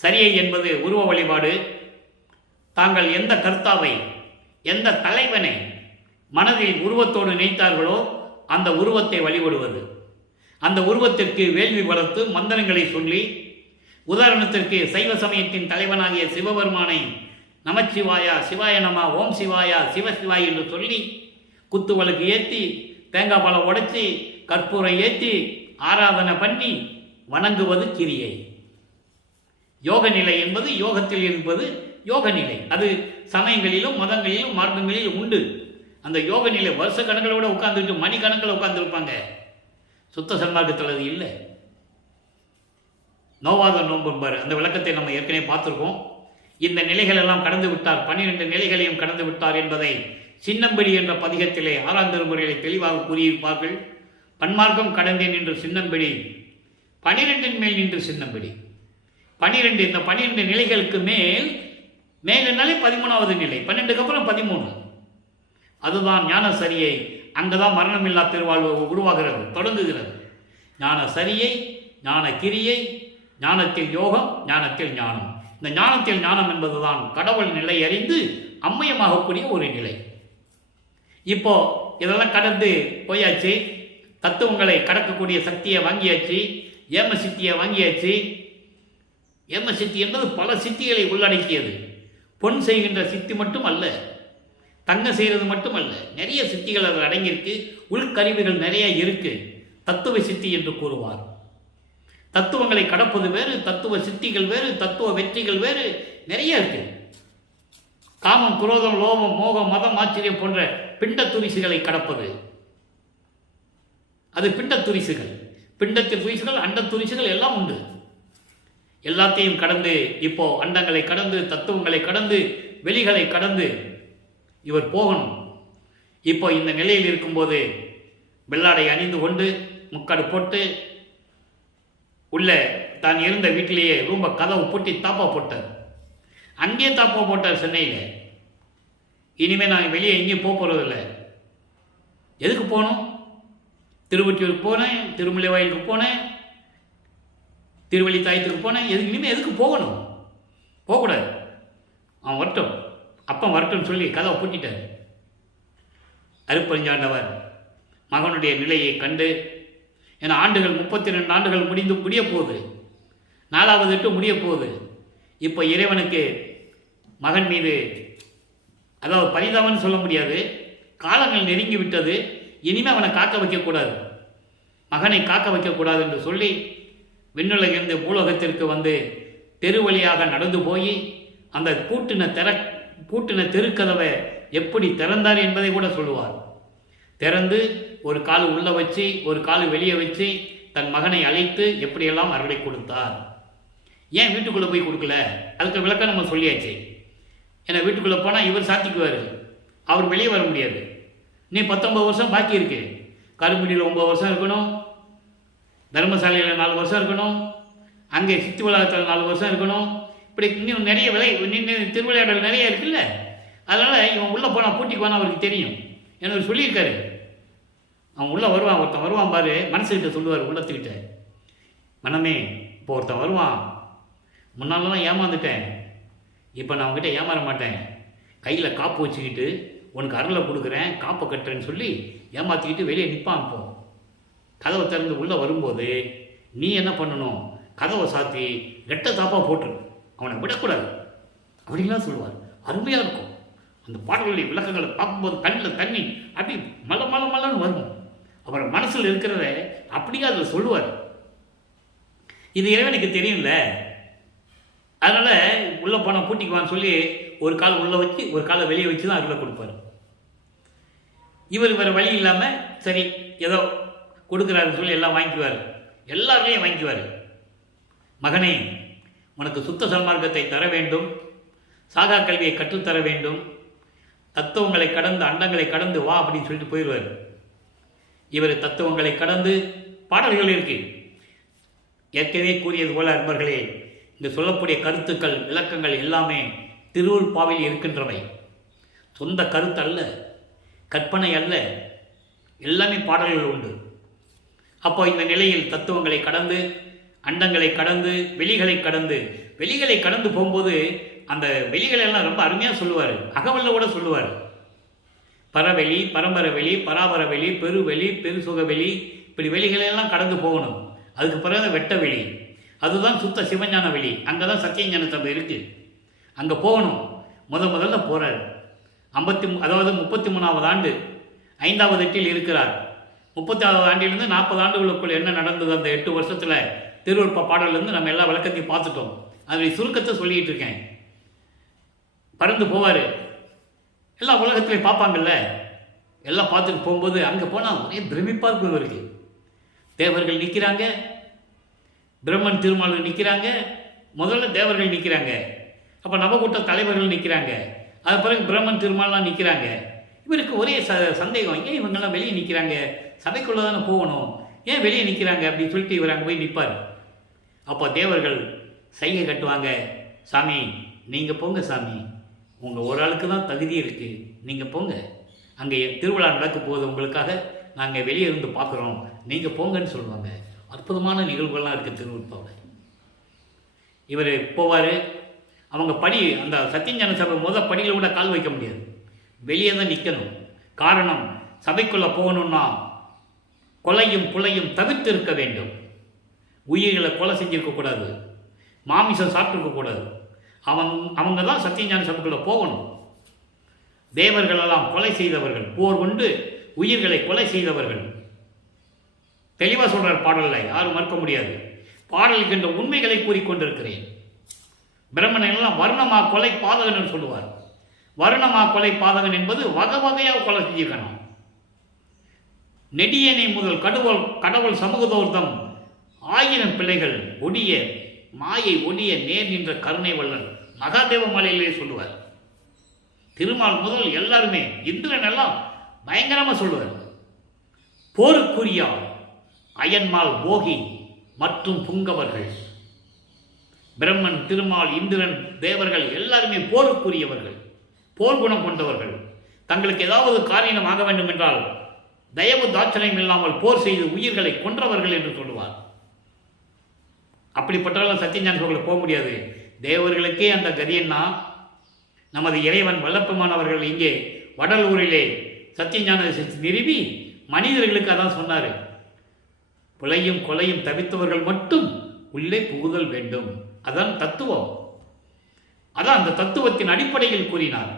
சரியை என்பது உருவ வழிபாடு. தாங்கள் எந்த கர்த்தாவை, எந்த தலைவனை மனதில் உருவத்தோடு நினைத்தார்களோ அந்த உருவத்தை வழிபடுவது. அந்த உருவத்திற்கு வேள்வி வளர்த்து மந்திரங்களை சொல்லி, உதாரணத்திற்கு சைவ சமயத்தின் தலைவனாகிய சிவபெருமானை நமச்சிவாயா, சிவாய நம, ஓம் சிவாயா, சிவசிவாய் என்று சொல்லி குத்து விளக்கு ஏற்றி, தேங்காய் பழம் உடைச்சி, கற்பூரை ஏற்றி ஆராதனை பண்ணி வணங்குவது கிரியை. யோக நிலை என்பது யோகத்தில் இருப்பது யோக நிலை. அது சமயங்களிலும் மதங்களிலும் மார்க்கங்களிலும் உண்டு. அந்த யோக நிலை வருஷ கணக்கிலோட உட்கார்ந்துட்டு மணி கணக்கில் உட்கார்ந்துருப்பாங்க. சுத்த சன்மார்க்கத்தில் அது இல்லை. நோவாத நோன்பும்பார், அந்த விளக்கத்தை நம்ம ஏற்கனவே பார்த்துருக்கோம். இந்த நிலைகள் எல்லாம் கடந்து விட்டார், 12 நிலைகளையும் கடந்து விட்டார் என்பதை சின்னம்படி என்ற பதிகத்திலே 6ஆம் திருமுறையிலே தெளிவாக கூறியிருப்பார்கள். பன்மார்க்கம் கடந்தேன் என்று சின்னம்படி, 12 மேல் நின்று சின்னம்படி. 12, இந்த 12 நிலைகளுக்கு மேலே 13வது நிலை, 12க்கு அப்புறம் 13. அதுதான் ஞான சரியை. அங்குதான் மரணமில்லா திருவாழ்வு உருவாகிறது, தொடங்குகிறது. ஞான சரியை, ஞான கிரியை, ஞானத்தில் யோகம், ஞானத்தில் ஞானம். இந்த ஞானத்தில் ஞானம் என்பதுதான் கடவுள் நிலை அறிந்து அம்மயமாகக்கூடிய ஒரு நிலை. இப்போ இதெல்லாம் கடந்து போயாச்சு. தத்துவங்களை கடக்கக்கூடிய சக்தியை வாங்கியாச்சு, ஏம சித்தியை வாங்கியாச்சு. ஏம சித்தி என்பது பல சித்திகளை உள்ளடக்கியது. பொன் செய்கின்ற சித்தி மட்டும் அல்ல, தங்கம் செய்கிறது மட்டும் அல்ல, நிறைய சித்திகள் அதில் அடங்கியிருக்கு. உள்கருவிகள் நிறைய இருக்கு. தத்துவ சித்தி என்று கூறுவார். தத்துவங்களை கடப்பது வேறு, தத்துவ சித்திகள் வேறு, தத்துவ வெற்றிகள் வேறு, நிறைய இருக்கு. காமம், குரோதம், லோபம், மோகம், மதம், ஆச்சரியம் போன்ற பிண்ட துரிசுகளை கடப்பது, அது பிண்ட துரிசுகள். பிண்டத்தில் துரிசுகள், அண்ட துரிசுகள் எல்லாம் உண்டு. எல்லாத்தையும் கடந்து இப்போ அண்டங்களை கடந்து, தத்துவங்களை கடந்து, வெளிகளை கடந்து இவர் போகணும். இப்போ இந்த நிலையில் இருக்கும்போது வெள்ளாடை அணிந்து கொண்டு முக்காடு போட்டு உள்ள தான் இருந்த வீட்டிலேயே ரூம்ப கதவு பூட்டி தாப்பா போட்டார். அங்கேயே தாப்பா போட்டார் சென்னையில். இனிமேல் நான் வெளியே எங்கேயும் போகிறதில்லை. எதுக்கு போகணும்? திருவொற்றியூருக்கு போனேன், திருமலை வாயிலுக்கு போனேன், திருவள்ளி தாயத்துக்கு போனேன். இனிமேல் எதுக்கு போகணும்? போகக்கூடாது. அவன் வரட்டும், அப்பன் வரட்டும்னு சொல்லி கதவை பூட்டிட்டார். அருப்பஞ்சாண்டவர் மகனுடைய நிலையை கண்டு, ஏன்னா ஆண்டுகள் 32 ஆண்டுகள் முடிய போகுது, 4வது எட்டு முடிய போகுது. இப்போ இறைவனுக்கு மகன் மீது, அதாவது பரிதாபம்னு சொல்ல முடியாது, காலங்கள் நெருங்கி விட்டது. இனிமேல் அவனை காக்க வைக்கக்கூடாது, மகனை காக்க வைக்கக்கூடாது என்று சொல்லி விண்ணுலகிருந்து பூலோகத்திற்கு வந்து தெரு வழியாக நடந்து போய் அந்த பூட்டின தெருக்கதவை எப்படி திறந்தார் என்பதை கூட சொல்லுவார். திறந்து ஒரு கால் உள்ள வச்சு ஒரு கால் வெளியே வச்சு தன் மகனை அழைத்து எப்படியெல்லாம் அருளை கொடுத்தார். ஏன் வீட்டுக்குள்ளே போய் கொடுக்கல? அதுக்கு விளக்கம் நம்ம சொல்லியாச்சு. ஏன்னா வீட்டுக்குள்ளே போனால் இவர் சாத்திக்குவார், அவர் வெளியே வர முடியாது. நீ 19 வருஷம் பாக்கி இருக்கு. கரும்புடியில் 9 வருஷம் இருக்கணும், தர்மசாலையில் 4 வருஷம் இருக்கணும், அங்கே சித்தி வளாகத்தில் 4 வருஷம் இருக்கணும். இப்படி இன்னும் நிறைய திருவிளையாடல் நிறைய இருக்குல்ல. அதனால் இவன் உள்ளே போனால் பூட்டிக்குவான்னு அவருக்கு தெரியும். எனக்கு சொல்லியிருக்காரு. அவன் உள்ளே வருவான், ஒருத்தன் வருவான் பாரு, மனசுக்கிட்ட சொல்லுவார், உள்ளத்துக்கிட்ட, மனமே இப்போ ஒருத்தன் வருவான், முன்னாலலாம் ஏமாந்துட்டேன், இப்போ நான் அவங்ககிட்ட ஏமாற மாட்டேன், கையில் காப்பு வச்சுக்கிட்டு உனக்கு அருளை கொடுக்குறேன், காப்பை கட்டுறேன்னு சொல்லி ஏமாற்றிக்கிட்டு வெளியே நிற்பான். இப்போ கதவை திறந்து உள்ளே வரும்போது நீ என்ன பண்ணணும்? கதவை சாத்தி ரெட்டை தாப்பாக போட்டுரு, அவனை விடக்கூடாது அப்படின்லாம் சொல்லுவார். அருமையாக இருக்கும். அந்த பாடல்களுடைய விளக்கங்களை பார்க்கும்போது கண்ணில் தண்ணி அப்படி மலன்னு வரும். அப்புறம் மனசில் இருக்கிறத அப்படியே அதில் சொல்லுவார். இது இறைவனுக்கு தெரியும்ல. அதனால் உள்ளே போனால் பூட்டிக்குவான்னு சொல்லி ஒரு கால் உள்ளே வச்சு ஒரு காலை வெளியே வச்சு தான் அருளை கொடுப்பார். இவர் வேறு வழி இல்லாமல் சரி ஏதோ கொடுக்குறாருன்னு சொல்லி எல்லாம் வாங்கிக்குவார், எல்லாருலேயும் வாங்கிக்குவார். மகனே, உனக்கு சுத்த சன்மார்க்கத்தை தர வேண்டும், சாகா கல்வியை கற்றுத்தர வேண்டும், தத்துவங்களை கடந்து அண்டங்களை கடந்து வா அப்படின்னு சொல்லிட்டு போயிடுவார். இவர் தத்துவங்களை கடந்து பாடல்கள் இருக்கு. ஏற்கனவே கூறியது போல அன்பர்களே, இங்கு சொல்லக்கூடிய கருத்துக்கள் விளக்கங்கள் எல்லாமே திருவுருப்பாவில் இருக்கின்றவை. சொந்த கருத்து அல்ல, கற்பனை அல்ல, எல்லாமே பாடல்கள் உண்டு. அப்போ இந்த நிலையில் தத்துவங்களை கடந்து அண்டங்களை கடந்து வெளிகளை கடந்து போகும்போது அந்த வெளிகளெல்லாம் ரொம்ப அருமையாக சொல்லுவார். அகவல்ல கூட சொல்லுவார். பரவெளி, பரம்பரை வெளி, பராபர வெளி, பெருவெளி, பெருசுகவெளி, இப்படி வெளிகளெல்லாம் கடந்து போகணும். அதுக்கு பிறகு வெட்ட வெளி, அதுதான் சுத்த சிவஞான வெளி. அங்கே தான் சத்தியஞான சபை இருக்குது. அங்கே போகணும். முதல்ல போகிறார். 33வது ஆண்டு 5வது எட்டில் இருக்கிறார். 36வது ஆண்டிலிருந்து 40 ஆண்டுகளுக்குள் என்ன நடந்தது அந்த 8 வருஷத்தில் திருவருட்ப பாடலேருந்து நம்ம எல்லா விளக்கத்தையும் பார்த்துட்டோம். அதில் சுருக்கத்தை சொல்லிகிட்டு இருக்கேன். பறந்து போவார். எல்லா உலகத்திலையும் பார்ப்பாங்கல்ல, எல்லாம் பார்த்துட்டு போகும்போது அங்கே போனால் ஒரே பிரமிப்பாக இருக்கும். இவருக்கு தேவர்கள் நிற்கிறாங்க, பிரம்மன் திருமால் நிற்கிறாங்க, முதல்ல தேவர்கள் நிற்கிறாங்க, அப்போ நவக்கூட்ட தலைவர்கள் நிற்கிறாங்க, அது பிறகு பிரம்மன் திருமாலாம் நிற்கிறாங்க. இவருக்கு ஒரே சந்தேகம், ஏன் இவங்கெல்லாம் வெளியே நிற்கிறாங்க, சபைக்குள்ளே தானே போகணும், ஏன் வெளியே நிற்கிறாங்க அப்படின்னு சொல்லிட்டு இவர் அங்கே போய் நிற்பார். அப்போ தேவர்கள் சைகை கட்டுவாங்க, சாமி நீங்கள் போங்க சாமி, உங்கள் ஒரு ஆளுக்கு தான் தகுதி இருக்குது, நீங்கள் போங்க, அங்கே திருவிழா நடக்க போகுது, உங்களுக்காக நாங்கள் வெளியே இருந்து பார்க்குறோம், நீங்கள் போங்கன்னு சொல்லுவாங்க. அற்புதமான நிகழ்வுகள்லாம் இருக்குது திருவருட்பாவில். இவர் போவார். அவங்க படி, அந்த சத்தியஞான சபை படியில் கூட கால் வைக்க முடியாது, வெளியே தான் நிற்கணும். காரணம், சபைக்குள்ளே போகணுன்னா கொலையும் புலையும் தவிர்த்து இருக்க வேண்டும். உயிர்களை கொலை செஞ்சிருக்கக்கூடாது, மாமிசம் சாப்பிட்டுருக்கக்கூடாது. அவங்க தான் சத்தியஞான சபைக்குள்ளே போகணும். தேவர்களெல்லாம் கொலை செய்தவர்கள், போர் கொண்டு உயிர்களை கொலை செய்தவர்கள். தெளிவாக சொல்கிறார் பாடலில், யாரும் மறுக்க முடியாது. பாடலுக்கு என்ற உண்மைகளை கூறிக்கொண்டிருக்கிறேன். பிரம்மனெல்லாம் வர்ணமா கொலை பாதகன் சொல்லுவார். வர்ணமா கொலை பாதகன் என்பது வகை வகையாக கொலை செஞ்சுக்கணும். நெடியனை முதல் கடவுள் சமூகதோர்த்தம் 1000 பிள்ளைகள் ஒடிய மாயை ஒடிய நேர் நின்ற கருணை வல்லன் மகாதேவ மலையிலே சொல்லுவார். திருமால் முதல் எல்லாருமே, இந்திரன் எல்லாம் பயங்கரமாக சொல்லுவார். போருக்குரியார் அயன்மால் போகி மற்றும் புங்கவர்கள், பிரம்மன் திருமால் இந்திரன் தேவர்கள் எல்லாருமே போருக்குரியவர்கள், போர் குணம் கொண்டவர்கள். தங்களுக்கு ஏதாவது காரியம் ஆக வேண்டும் என்றால் தயவு தாட்சணியம் இல்லாமல் போர் செய்து உயிர்களை கொன்றவர்கள் என்று சொல்லுவார். அப்படிப்பட்டாலும் சத்தியஞான சபையில் போக முடியாது. தேவர்களுக்கே அந்த கதியன்னா நமது இறைவன் வல்லப்பமானவர்கள் இங்கே வடலூரிலே சத்தியஞான நிறுவி மனிதர்களுக்கு அதான் சொன்னார், புலையும் கொலையும் தவித்தவர்கள் மட்டும் உள்ளே புகுதல் வேண்டும். அதான் தத்துவம். அதான் அந்த தத்துவத்தின் அடிப்படையில் கூறினார்.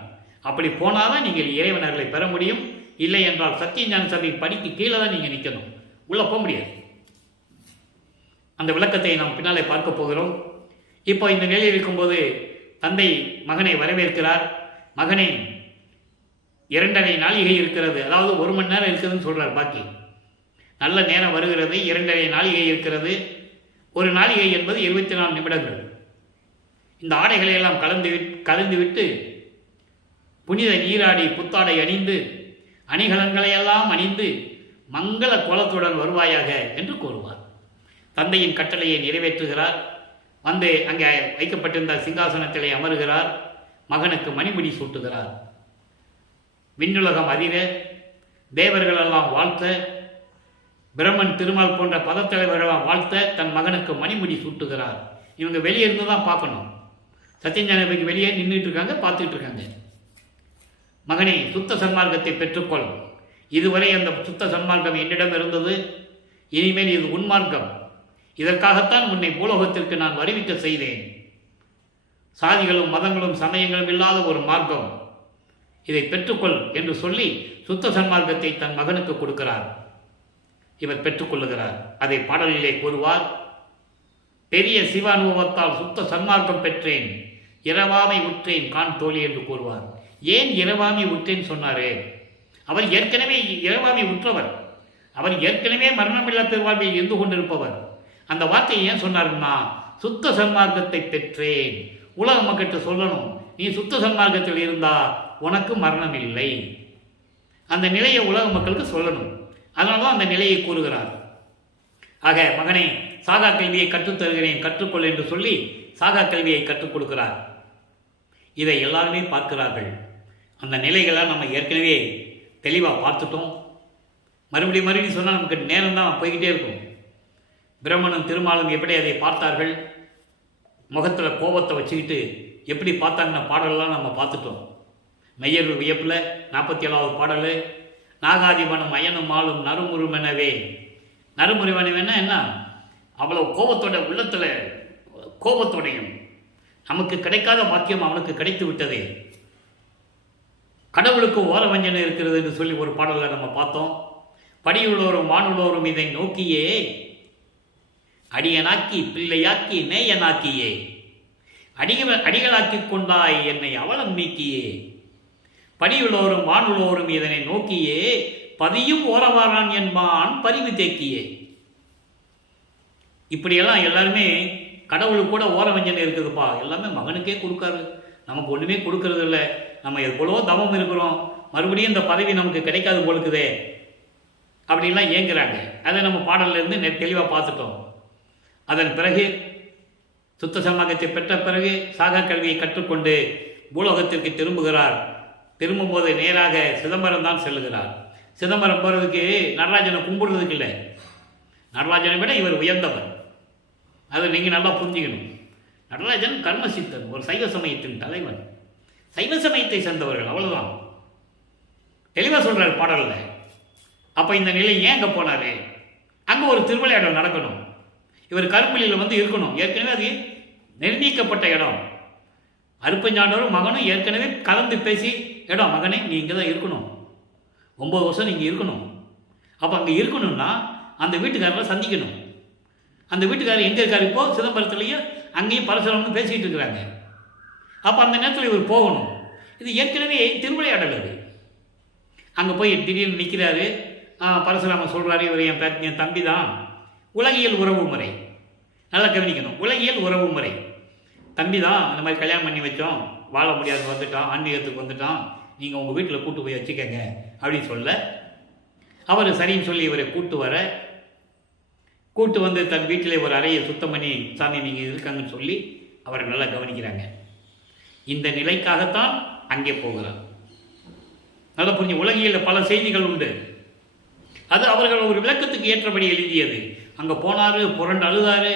அப்படி போனாதான் நீங்கள் இறைவனர்களை பெற முடியும். இல்லை என்றால் சத்தியஞான சபை படிக்கு கீழே தான் நீங்கள் நிற்கணும், உள்ளே போக முடியாது. அந்த விளக்கத்தை நாம் பின்னாலே பார்க்க போகிறோம். இப்போ இந்த நிலையில் இருக்கும்போது தந்தை மகனை வரவேற்கிறார். மகனே, 2.5 நாழிகை இருக்கிறது, அதாவது 1 மணி நேரம் இருக்குதுன்னு சொல்கிறார். பாக்கி நல்ல நேரம் வருகிறது. 2.5 நாழிகை இருக்கிறது. ஒரு நாழிகை என்பது 24 நிமிடங்கள். இந்த ஆடைகளை எல்லாம் கலந்துவிட்டு புனித நீராடி புத்தாடை அணிந்து அணிகலன்களையெல்லாம் அணிந்து மங்கள கோலத்துடன் வருவாயாக என்று கூறுவார். தந்தையின் கட்டளையை நிறைவேற்றுகிறார். வந்து அங்கே வைக்கப்பட்டிருந்த சிங்காசனத்திலே அமருகிறார். மகனுக்கு மணிமுடி சூட்டுகிறார். விண்ணுலகம் அதிர, தேவர்களெல்லாம் வாழ்த்த, பிரம்மன் திருமால் போன்ற பதத்தலைவர்களெல்லாம் வாழ்த்த தன் மகனுக்கு மணிமுடி சூட்டுகிறார். இவங்க வெளியே இருந்து தான் பார்க்கணும். சத்தியஞான சபைக்கு வெளியே நின்றுட்டு இருக்காங்க, பார்த்துட்டு இருக்காங்க. மகனே, சுத்த சன்மார்க்கத்தை பெற்றுக்கொள். இதுவரை அந்த சுத்த சன்மார்க்கம் என்னிடம் இருந்தது, இனிமேல் இது உன்மார்க்கம். இதற்காகத்தான் உன்னை பூலோகத்திற்கு நான் வருவிக்க செய்தேன். சாதிகளும் மதங்களும் சமயங்களும் இல்லாத ஒரு மார்க்கம், இதை பெற்றுக்கொள் என்று சொல்லி சுத்த சன்மார்க்கத்தை தன் மகனுக்கு கொடுக்கிறார். இவர் பெற்றுக்கொள்ளுகிறார். அதை பாடலிலே கூறுவார். பெரிய சிவ அனுபவத்தால் சுத்த சன்மார்க்கம் பெற்றேன், இரவாமை உற்றேன் கான் தோழி என்று கூறுவார். ஏன் இரவாமை உற்றேன் சொன்னாரே? அவர் ஏற்கனவே இரவாமை உற்றவர். அவர் ஏற்கனவே மரணமில்லா பெருவாழ்வில் இருந்து கொண்டிருப்பவர். அந்த வார்த்தையை ஏன் சொன்னார்னா, சுத்த சன்மார்க்கத்தை பெற்றேன். உலக மக்கள்கிட்ட சொல்லணும், நீ சுத்த சன்மார்க்கத்தில் இருந்தா உனக்கு மரணம் இல்லை. அந்த நிலையை உலக மக்களுக்கு சொல்லணும். அதனால தான் அந்த நிலையை கூறுகிறார். ஆக மகனை, சாகா கல்வியை கற்றுத்தருகிறேன், கற்றுக்கொள் என்று சொல்லி சாகா கல்வியை கற்றுக் கொடுக்கிறார். இதை எல்லாருமே பார்க்கிறார்கள். அந்த நிலைகளை நம்ம ஏற்கனவே தெளிவாக பார்த்துட்டோம். மறுபடியும் சொன்னால் நமக்கு நேரம் தான் போய்கிட்டே இருக்கும். பிரம்மனும் திருமாலும் எப்படி அதை பார்த்தார்கள், முகத்தில் கோபத்தை வச்சுக்கிட்டு எப்படி பார்த்தாங்கன்னு பாடலாம் நம்ம பார்த்துட்டோம். மெய்யர் வியப்பில் 47வது பாடல், நாகாதிபனும் அயனும் ஆளும் நறுமுறுமெனவே நரமுறிவாணி வேணா என்ன, அவ்வளோ கோபத்தோட உள்ளத்தில் கோபத்தோடையும் நமக்கு கிடைக்காத பாக்கியம் அவனுக்கு கிடைத்து விட்டதே, கடவுளுக்கு ஓர வஞ்சனை இருக்கிறது என்று சொல்லி ஒரு பாடலை நம்ம பார்த்தோம். படியுள்ளோரும் வானுள்ளோரும் இதை நோக்கியே அடியனாக்கி பிள்ளையாக்கி நேயனாக்கியே அடிகளாக்கி கொண்டாய் என்னை அவலம் நீக்கியே படியுள்ளோரும் வானுள்ளோரும் இதனை நோக்கியே பதியும் ஓரவாரான் என்பான் பரிவு தேக்கியே. இப்படியெல்லாம் எல்லாருமே கடவுளுக்கு கூட ஓர வஞ்சனை இருக்குதுப்பா, எல்லாமே மகனுக்கே கொடுக்காரு, நமக்கு ஒன்றுமே கொடுக்கறது இல்லை, நம்ம எவ்வளோ தவம் இருக்கிறோம், மறுபடியும் இந்த பதவி நமக்கு கிடைக்காது போலுக்குதே அப்படின்லாம் ஏங்குறாங்க. அதை நம்ம பாடல்லேருந்து தெளிவாக பார்த்துட்டோம். அதன் பிறகு சுத்த சமாகத்தை பெற்ற பிறகு சாகா கல்வியை கற்றுக்கொண்டு பூலோகத்திற்கு திரும்புகிறார். திரும்பும்போது நேராக சிதம்பரம் தான் செல்லுகிறார். சிதம்பரம் போகிறதுக்கு நடராஜனை கும்பிடுறதுக்கு இல்லை, நடராஜனை விட இவர் உயர்ந்தவர், அதை நீங்கள் நல்லா புரிஞ்சுக்கணும். நடராஜன் கர்மசித்தன், ஒரு சைவ சமயத்தின் தலைவன், சைவ சமயத்தை சேர்ந்தவர்கள், அவ்வளோதான் தெளிவாக சொல்கிறார் பாடலில். அப்போ இந்த நிலை ஏன் அங்கே போனார்? அங்கே ஒரு திருவிளையாடல் நடக்கணும், இவர் கரும்புலியில் வந்து இருக்கணும். ஏற்கனவே அது நிர்ணயிக்கப்பட்ட இடம், அருப்பஞ்சாண்டவரும் மகனும் ஏற்கனவே கலந்து பேசி இடம், மகனே நீ இங்கே தான் இருக்கணும், 9 வருஷம் நீங்கள் இருக்கணும். அப்போ அங்கே இருக்கணும்னா அந்த வீட்டுக்காரரை சந்திக்கணும். அந்த வீட்டுக்காரர் எங்கே இருக்கார்? இப்போ சிதம்பரத்துலேயும் அங்கேயும் பரசுராமன் பேசிகிட்டு இருக்கிறாங்க. அப்போ அந்த நேரத்தில் இவர் போகணும். இது ஏற்கனவே திருவிளையாடல். அது அங்கே போய் திடீர்னு நிற்கிறாரு. பரசுராமன் சொல்கிறாரு, இவர் என் தம்பி தான். உலகியல் உறவு முறை நல்லா கவனிக்கணும். உலகியல் உறவு முறை, தம்பி தான், இந்த மாதிரி கல்யாணம் பண்ணி வச்சோம், வாழ முடியாது வந்துட்டான், ஆன்மீகத்துக்கு வந்துட்டான், நீங்கள் உங்கள் வீட்டில் கூட்டு போய் வச்சுக்கங்க அப்படின்னு சொல்ல, அவர் சரின்னு சொல்லி இவரை கூட்டு வந்து தன் வீட்டிலே ஒரு அறையை சுத்தம் பண்ணி, சாமி நீங்கள் இருக்காங்கன்னு சொல்லி அவரை நல்லா கவனிக்கிறாங்க. இந்த நிலைக்காகத்தான் அங்கே போகிறார். நல்லா புரிஞ்சு. உலகியல் பல செய்திகள் உண்டு, அது அவர்கள் ஒரு விளக்கத்துக்கு ஏற்றபடி எழுதியது. அங்கே போனார், புரண்டு அழுதாரு,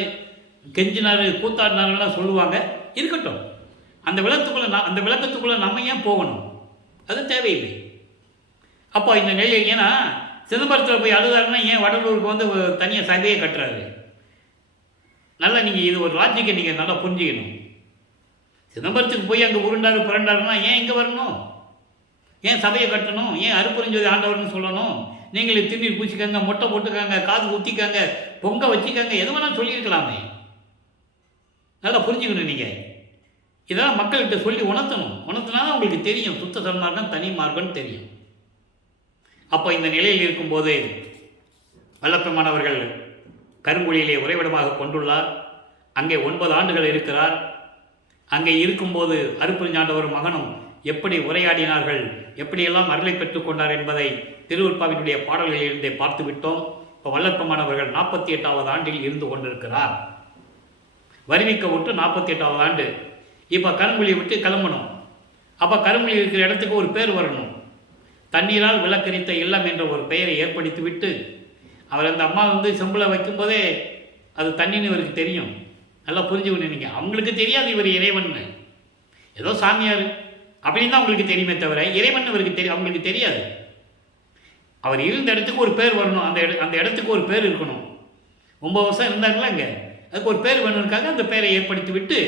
கெஞ்சினார், கூத்தாடினாருலாம் சொல்லுவாங்க. இருக்கட்டும், அந்த விளக்கத்துக்குள்ளே நம்ம ஏன் போகணும்? அது தேவையில்லை. அப்போ இந்த நிலை, ஏன்னா சிதம்பரத்தில் போய் அழுதாருன்னா ஏன் வடலூருக்கு வந்து தனியாக சபையை கட்டுறாரு? நல்லா நீங்கள் இது ஒரு லாஜிக்கை நீங்கள் நல்லா புரிஞ்சுக்கணும். சிதம்பரத்துக்கு போய் அங்கே உருண்டாரு புரண்டாருன்னா ஏன் இங்கே வரணும்? ஏன் சபையை கட்டணும்? ஏன் அருப்புரிஞ்சோதி ஆண்டவர்னு சொல்லணும்? நீங்களே திருநீர் பூச்சிக்காங்க, மொட்டை போட்டுக்காங்க, காது ஊற்றிக்காங்க, பொங்க வச்சுக்காங்க, எது வேணாலும் சொல்லியிருக்கலாமே. நல்லா புரிஞ்சுக்கணும். நீங்கள் இதெல்லாம் மக்கள்கிட்ட சொல்லி உணர்த்தினா உங்களுக்கு தெரியும், சுத்த சன்மார்க்கம் தனி மார்க்கம் தெரியும். அப்போ இந்த நிலையில் இருக்கும்போது வல்லப்பெருமானவர்கள் கருங்குழியிலே உறைவிடமாக கொண்டுள்ளார். அங்கே 9 ஆண்டுகள் இருக்கிறார். அங்கே இருக்கும்போது அருப்புரிஞ்சாண்டவர் மகனும் எப்படி உரையாடினார்கள், எப்படியெல்லாம் அருளை பெற்றுக்கொண்டார் என்பதை திருவருட்பாவினுடைய பாடல்களிலிருந்தே பார்த்து விட்டோம். இப்போ வல்லப்பெருமானவர்கள் 48வது ஆண்டில் இருந்து கொண்டிருக்கிறார். வருவிக்க விட்டு 48வது ஆண்டு. இப்போ கருங்குழியை விட்டு கிளம்பணும். அப்போ கருங்குழி இருக்கிற இடத்துக்கு ஒரு பேர் வரணும். தண்ணீரால் விளக்கரித்த இல்லம் என்ற ஒரு பெயரை ஏற்படுத்தி விட்டு, அவர் அந்த அம்மா வந்து செம்பில் வைக்கும்போதே அது தண்ணின்னு இவருக்கு தெரியும். நல்லா புரிஞ்சுக்கணும். நீங்கள் அவங்களுக்கு தெரியாது இவர் இறைவன், ஏதோ சாமியார் அப்படின்னு தான் உங்களுக்கு தெரியுமே தவிர இறைவன் இவருக்கு அவங்களுக்கு தெரியாது. அவர் இருந்த இடத்துக்கு ஒரு பேர் வரணும், அந்த இடத்துக்கு ஒரு பேர் இருக்கணும். 9 வருஷம் இருந்தார்களா இங்கே, அதுக்கு ஒரு பேர் வேணும்னுக்காக அந்த பேரை ஏற்படுத்தி விட்டு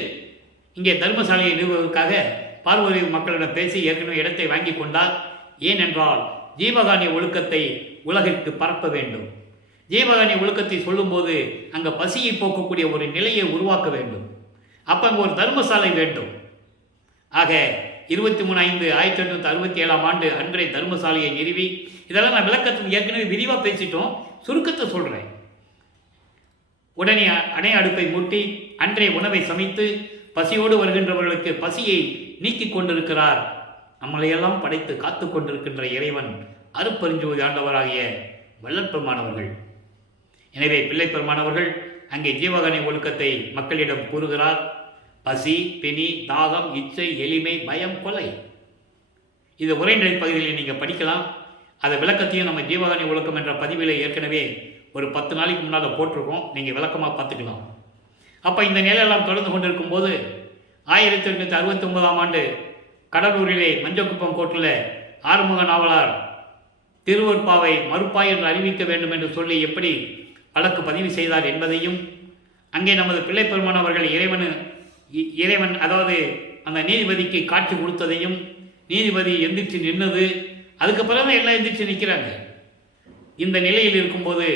இங்கே தர்மசாலையை நிறுவுவதற்காக பார்வதி மக்களிடம் பேசி ஏற்கனவே இடத்தை வாங்கி கொண்டார். ஏனென்றால் ஜீவகானிய ஒழுக்கத்தை உலகிற்கு பரப்ப வேண்டும். ஜீவகானிய ஒழுக்கத்தை சொல்லும்போது அங்கே பசியை போக்கக்கூடிய ஒரு நிலையை உருவாக்க வேண்டும். அப்போ அங்கே ஒரு தர்மசாலை வேண்டும். ஆக 23/5/1867 ஆண்டு அன்றைய தர்மசாலையை நிறுவி, இதெல்லாம் நான் விளக்கத்தில் ஏற்கனவே விரிவாக பேசிட்டோம், சுருக்கத்தை சொல்கிறேன். உடனே அணை அடுப்பை மூட்டி அன்றைய உணவை சமைத்து பசியோடு வருகின்றவர்களுக்கு பசியை நீக்கி கொண்டிருக்கிறார். நம்மளையெல்லாம் படைத்து காத்து கொண்டிருக்கின்ற இறைவன் அருப்பெருஞ்சோதி ஆண்டவராகிய வல்லற்பெருமானவர்கள். எனவே பிள்ளைப்பெருமானவர்கள் அங்கே ஜீவகானி ஒழுக்கத்தை மக்களிடம் கூறுகிறார். பசி, பிணி, தாகம், இச்சை, எளிமை, பயம், கொலை, இது உரைநடை பகுதியில் நீங்கள் படிக்கலாம். அதை விளக்கத்தையும் நம்ம ஜீவகானி ஒழுக்கம் என்ற பதிவில் ஏற்கனவே ஒரு 10 நாளைக்கு முன்னால் போட்டிருக்கோம், நீங்கள் விளக்கமாக பார்த்துக்கலாம். அப்போ இந்த நிலையெல்லாம் தொடர்ந்து கொண்டிருக்கும் போது 1869 ஆண்டு கடலூரிலே மஞ்சக்குப்பம் கோட்டில் ஆறுமுக நாவலார் திருவருட்பாவை மறுப்பாய் என்று அறிவிக்க வேண்டும் என்று சொல்லி எப்படி வழக்கு பதிவு செய்தார் என்பதையும், அங்கே நமது பிள்ளைப்பெருமான் அவர்கள் இறைவன் அதாவது அந்த நீதிபதிக்கு காட்சி கொடுத்ததையும், நீதிபதி எந்திரிச்சு நின்னது, அதுக்கு பிறகு எல்லாம் எந்திரிச்சு நிற்கிறாங்க. இந்த நிலையில் இருக்கும்போது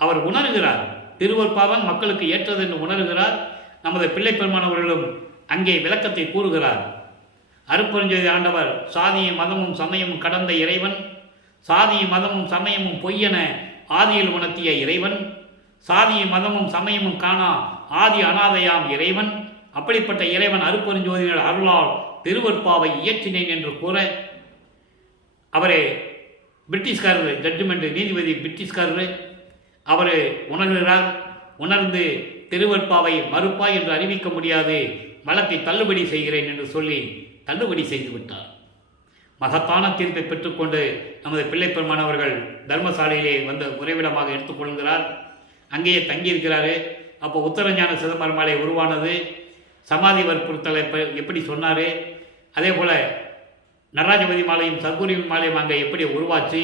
அவர் உணர்கிறார், திருவருட்பாதான் மக்களுக்கு ஏற்றது என்று உணர்கிறார். நமது பிள்ளைப்பெருமான் அவர்களும் அங்கே விளக்கத்தை கூறுகிறார். அருட்பெருஞ்சோதி ஆண்டவர் சாதியும் மதமும் சமயமும் கடந்த இறைவன், சாதியும் மதமும் சமயமும் பொய்யென ஆதியில் உணர்த்திய இறைவன், சாதியும் மதமும் சமயமும் காணா ஆதி அனாதையாம் இறைவன், அப்படிப்பட்ட இறைவன் அருட்பெருஞ்சோதியின் அருளால் திருவருட்பாவை இயற்றினேன் என்று கூற, அவரே பிரிட்டிஷ்காரர் ஜட்ஜ்மெண்ட் நீதிபதி பிரிட்டிஷ்காரர் அவர் உணர்கிறார். உணர்ந்து திருவருட்பாவை மறுப்பாய் என்று அறிவிக்க முடியாது, வழக்கை தள்ளுபடி செய்கிறேன் என்று சொல்லி தள்ளுபடி செய்து விட்டார். மகத்தான தீர்ப்பை பெற்றுக்கொண்டு நமது பிள்ளைப்பெருமான் அவர்கள் தர்மசாலையிலே வந்து உறைவிடமாக எடுத்துக்கொள்கிறார். அங்கேயே தங்கியிருக்கிறாரு. அப்போ உத்தரஞான சிதம்பரமாலை உருவானது. சமாதி வற்புறுத்தலை எப்படி சொன்னார், அதே போல் நடராஜபதி மாலையும் சத்குரு மாலையும் அங்கே எப்படி உருவாச்சு,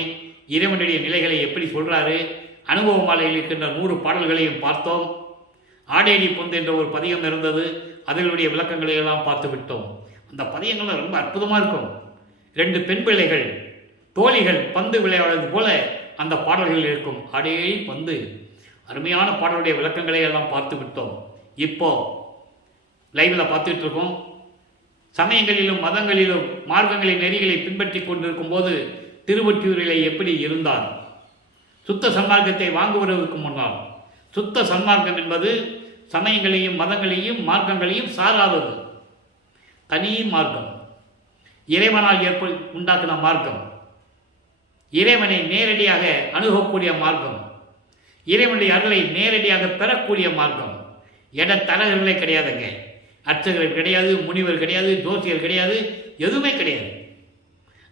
இறைவனுடைய நிலைகளை எப்படி சொல்கிறாரு, அனுபவ மாலையில் இருக்கின்ற 100 பாடல்களையும் பார்த்தோம். ஆடேடி பொந்து என்ற ஒரு பதியம் இருந்தது, அதனுடைய விளக்கங்களை எல்லாம் பார்த்து விட்டோம். அந்த பதியங்கள்லாம் ரொம்ப அற்புதமாக இருக்கும். 2 பெண் பிள்ளைகள் தோழிகள் பந்து விளையாடுவது போல அந்த பாடல்கள் இருக்கும். ஆடேடி பந்து, அருமையான பாடலுடைய விளக்கங்களை எல்லாம் பார்த்து விட்டோம். இப்போ லைவில் பார்த்துட்டு இருக்கோம். சமயங்களிலும் மதங்களிலும் மார்க்கங்களின் நெறிகளை பின்பற்றி கொண்டிருக்கும் போது திருவொற்றியூரிலே எப்படி இருந்தார்? சுத்த சன்மார்க்கத்தை வாங்குவதற்கு முன்னால், சுத்த சன்மார்க்கம் என்பது சமயங்களையும் மதங்களையும் மார்க்கங்களையும் சாராதது. தனி மார்க்கம், இறைவனால் உண்டாக்கின மார்க்கம், இறைவனை நேரடியாக அணுகக்கூடிய மார்க்கம், இறைவனுடைய அருளை நேரடியாக பெறக்கூடிய மார்க்கம். தரகர்களே கிடையாதுங்க. அர்ச்சகர்கள் கிடையாது, முனிவர் கிடையாது, ஜோசியர் கிடையாது, எதுவுமே கிடையாது.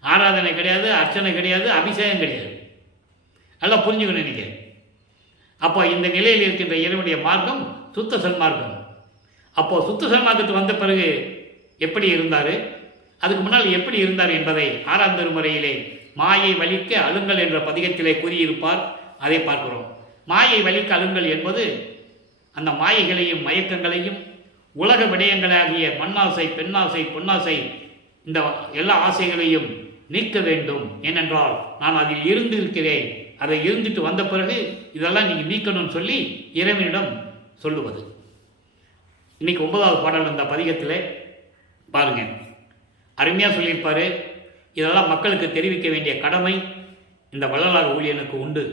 ஆராதனை கிடையாது, அர்ச்சனை கிடையாது, அபிஷேகம் கிடையாது. நல்லா புரிஞ்சுக்கணும் நீங்கள். அப்போ இந்த நிலையில் இருக்கின்ற இறைவனுடைய மார்க்கம் சுத்த சன்மார்க்கம். அப்போது சுத்த சன்மார்க்கத்துக்கு வந்த பிறகு எப்படி இருந்தார், அதுக்கு முன்னால் எப்படி இருந்தார் என்பதை 6ஆம் திருமுறையிலே மாயை வலிக்க அழுங்கல் என்ற பதிகத்திலே கூறியிருப்பார். அதை பார்க்கிறோம். மாயை வலிக்க அழுங்கல் என்பது அந்த மாயைகளையும் மயக்கங்களையும் உலக விடயங்களாகிய மண்ணாசை, பெண்ணாசை, பொன்னாசை, இந்த எல்லா ஆசைகளையும் நீக்க வேண்டும். ஏனென்றால் நான் அதில் இருந்திருக்கிறேன், அதை இருந்துட்டு வந்த பிறகு இதெல்லாம் நீங்கள் நீக்கணும்னு சொல்லி இறைவனிடம் சொல்லுவது. இன்னைக்கு 9வது பாடல் அந்த பதிகத்தில் பாருங்க, அருமையாக சொல்லியிருப்பார். இதெல்லாம் மக்களுக்கு தெரிவிக்க வேண்டிய கடமை இந்த வள்ளலார் ஊழியனுக்கு உண்டு.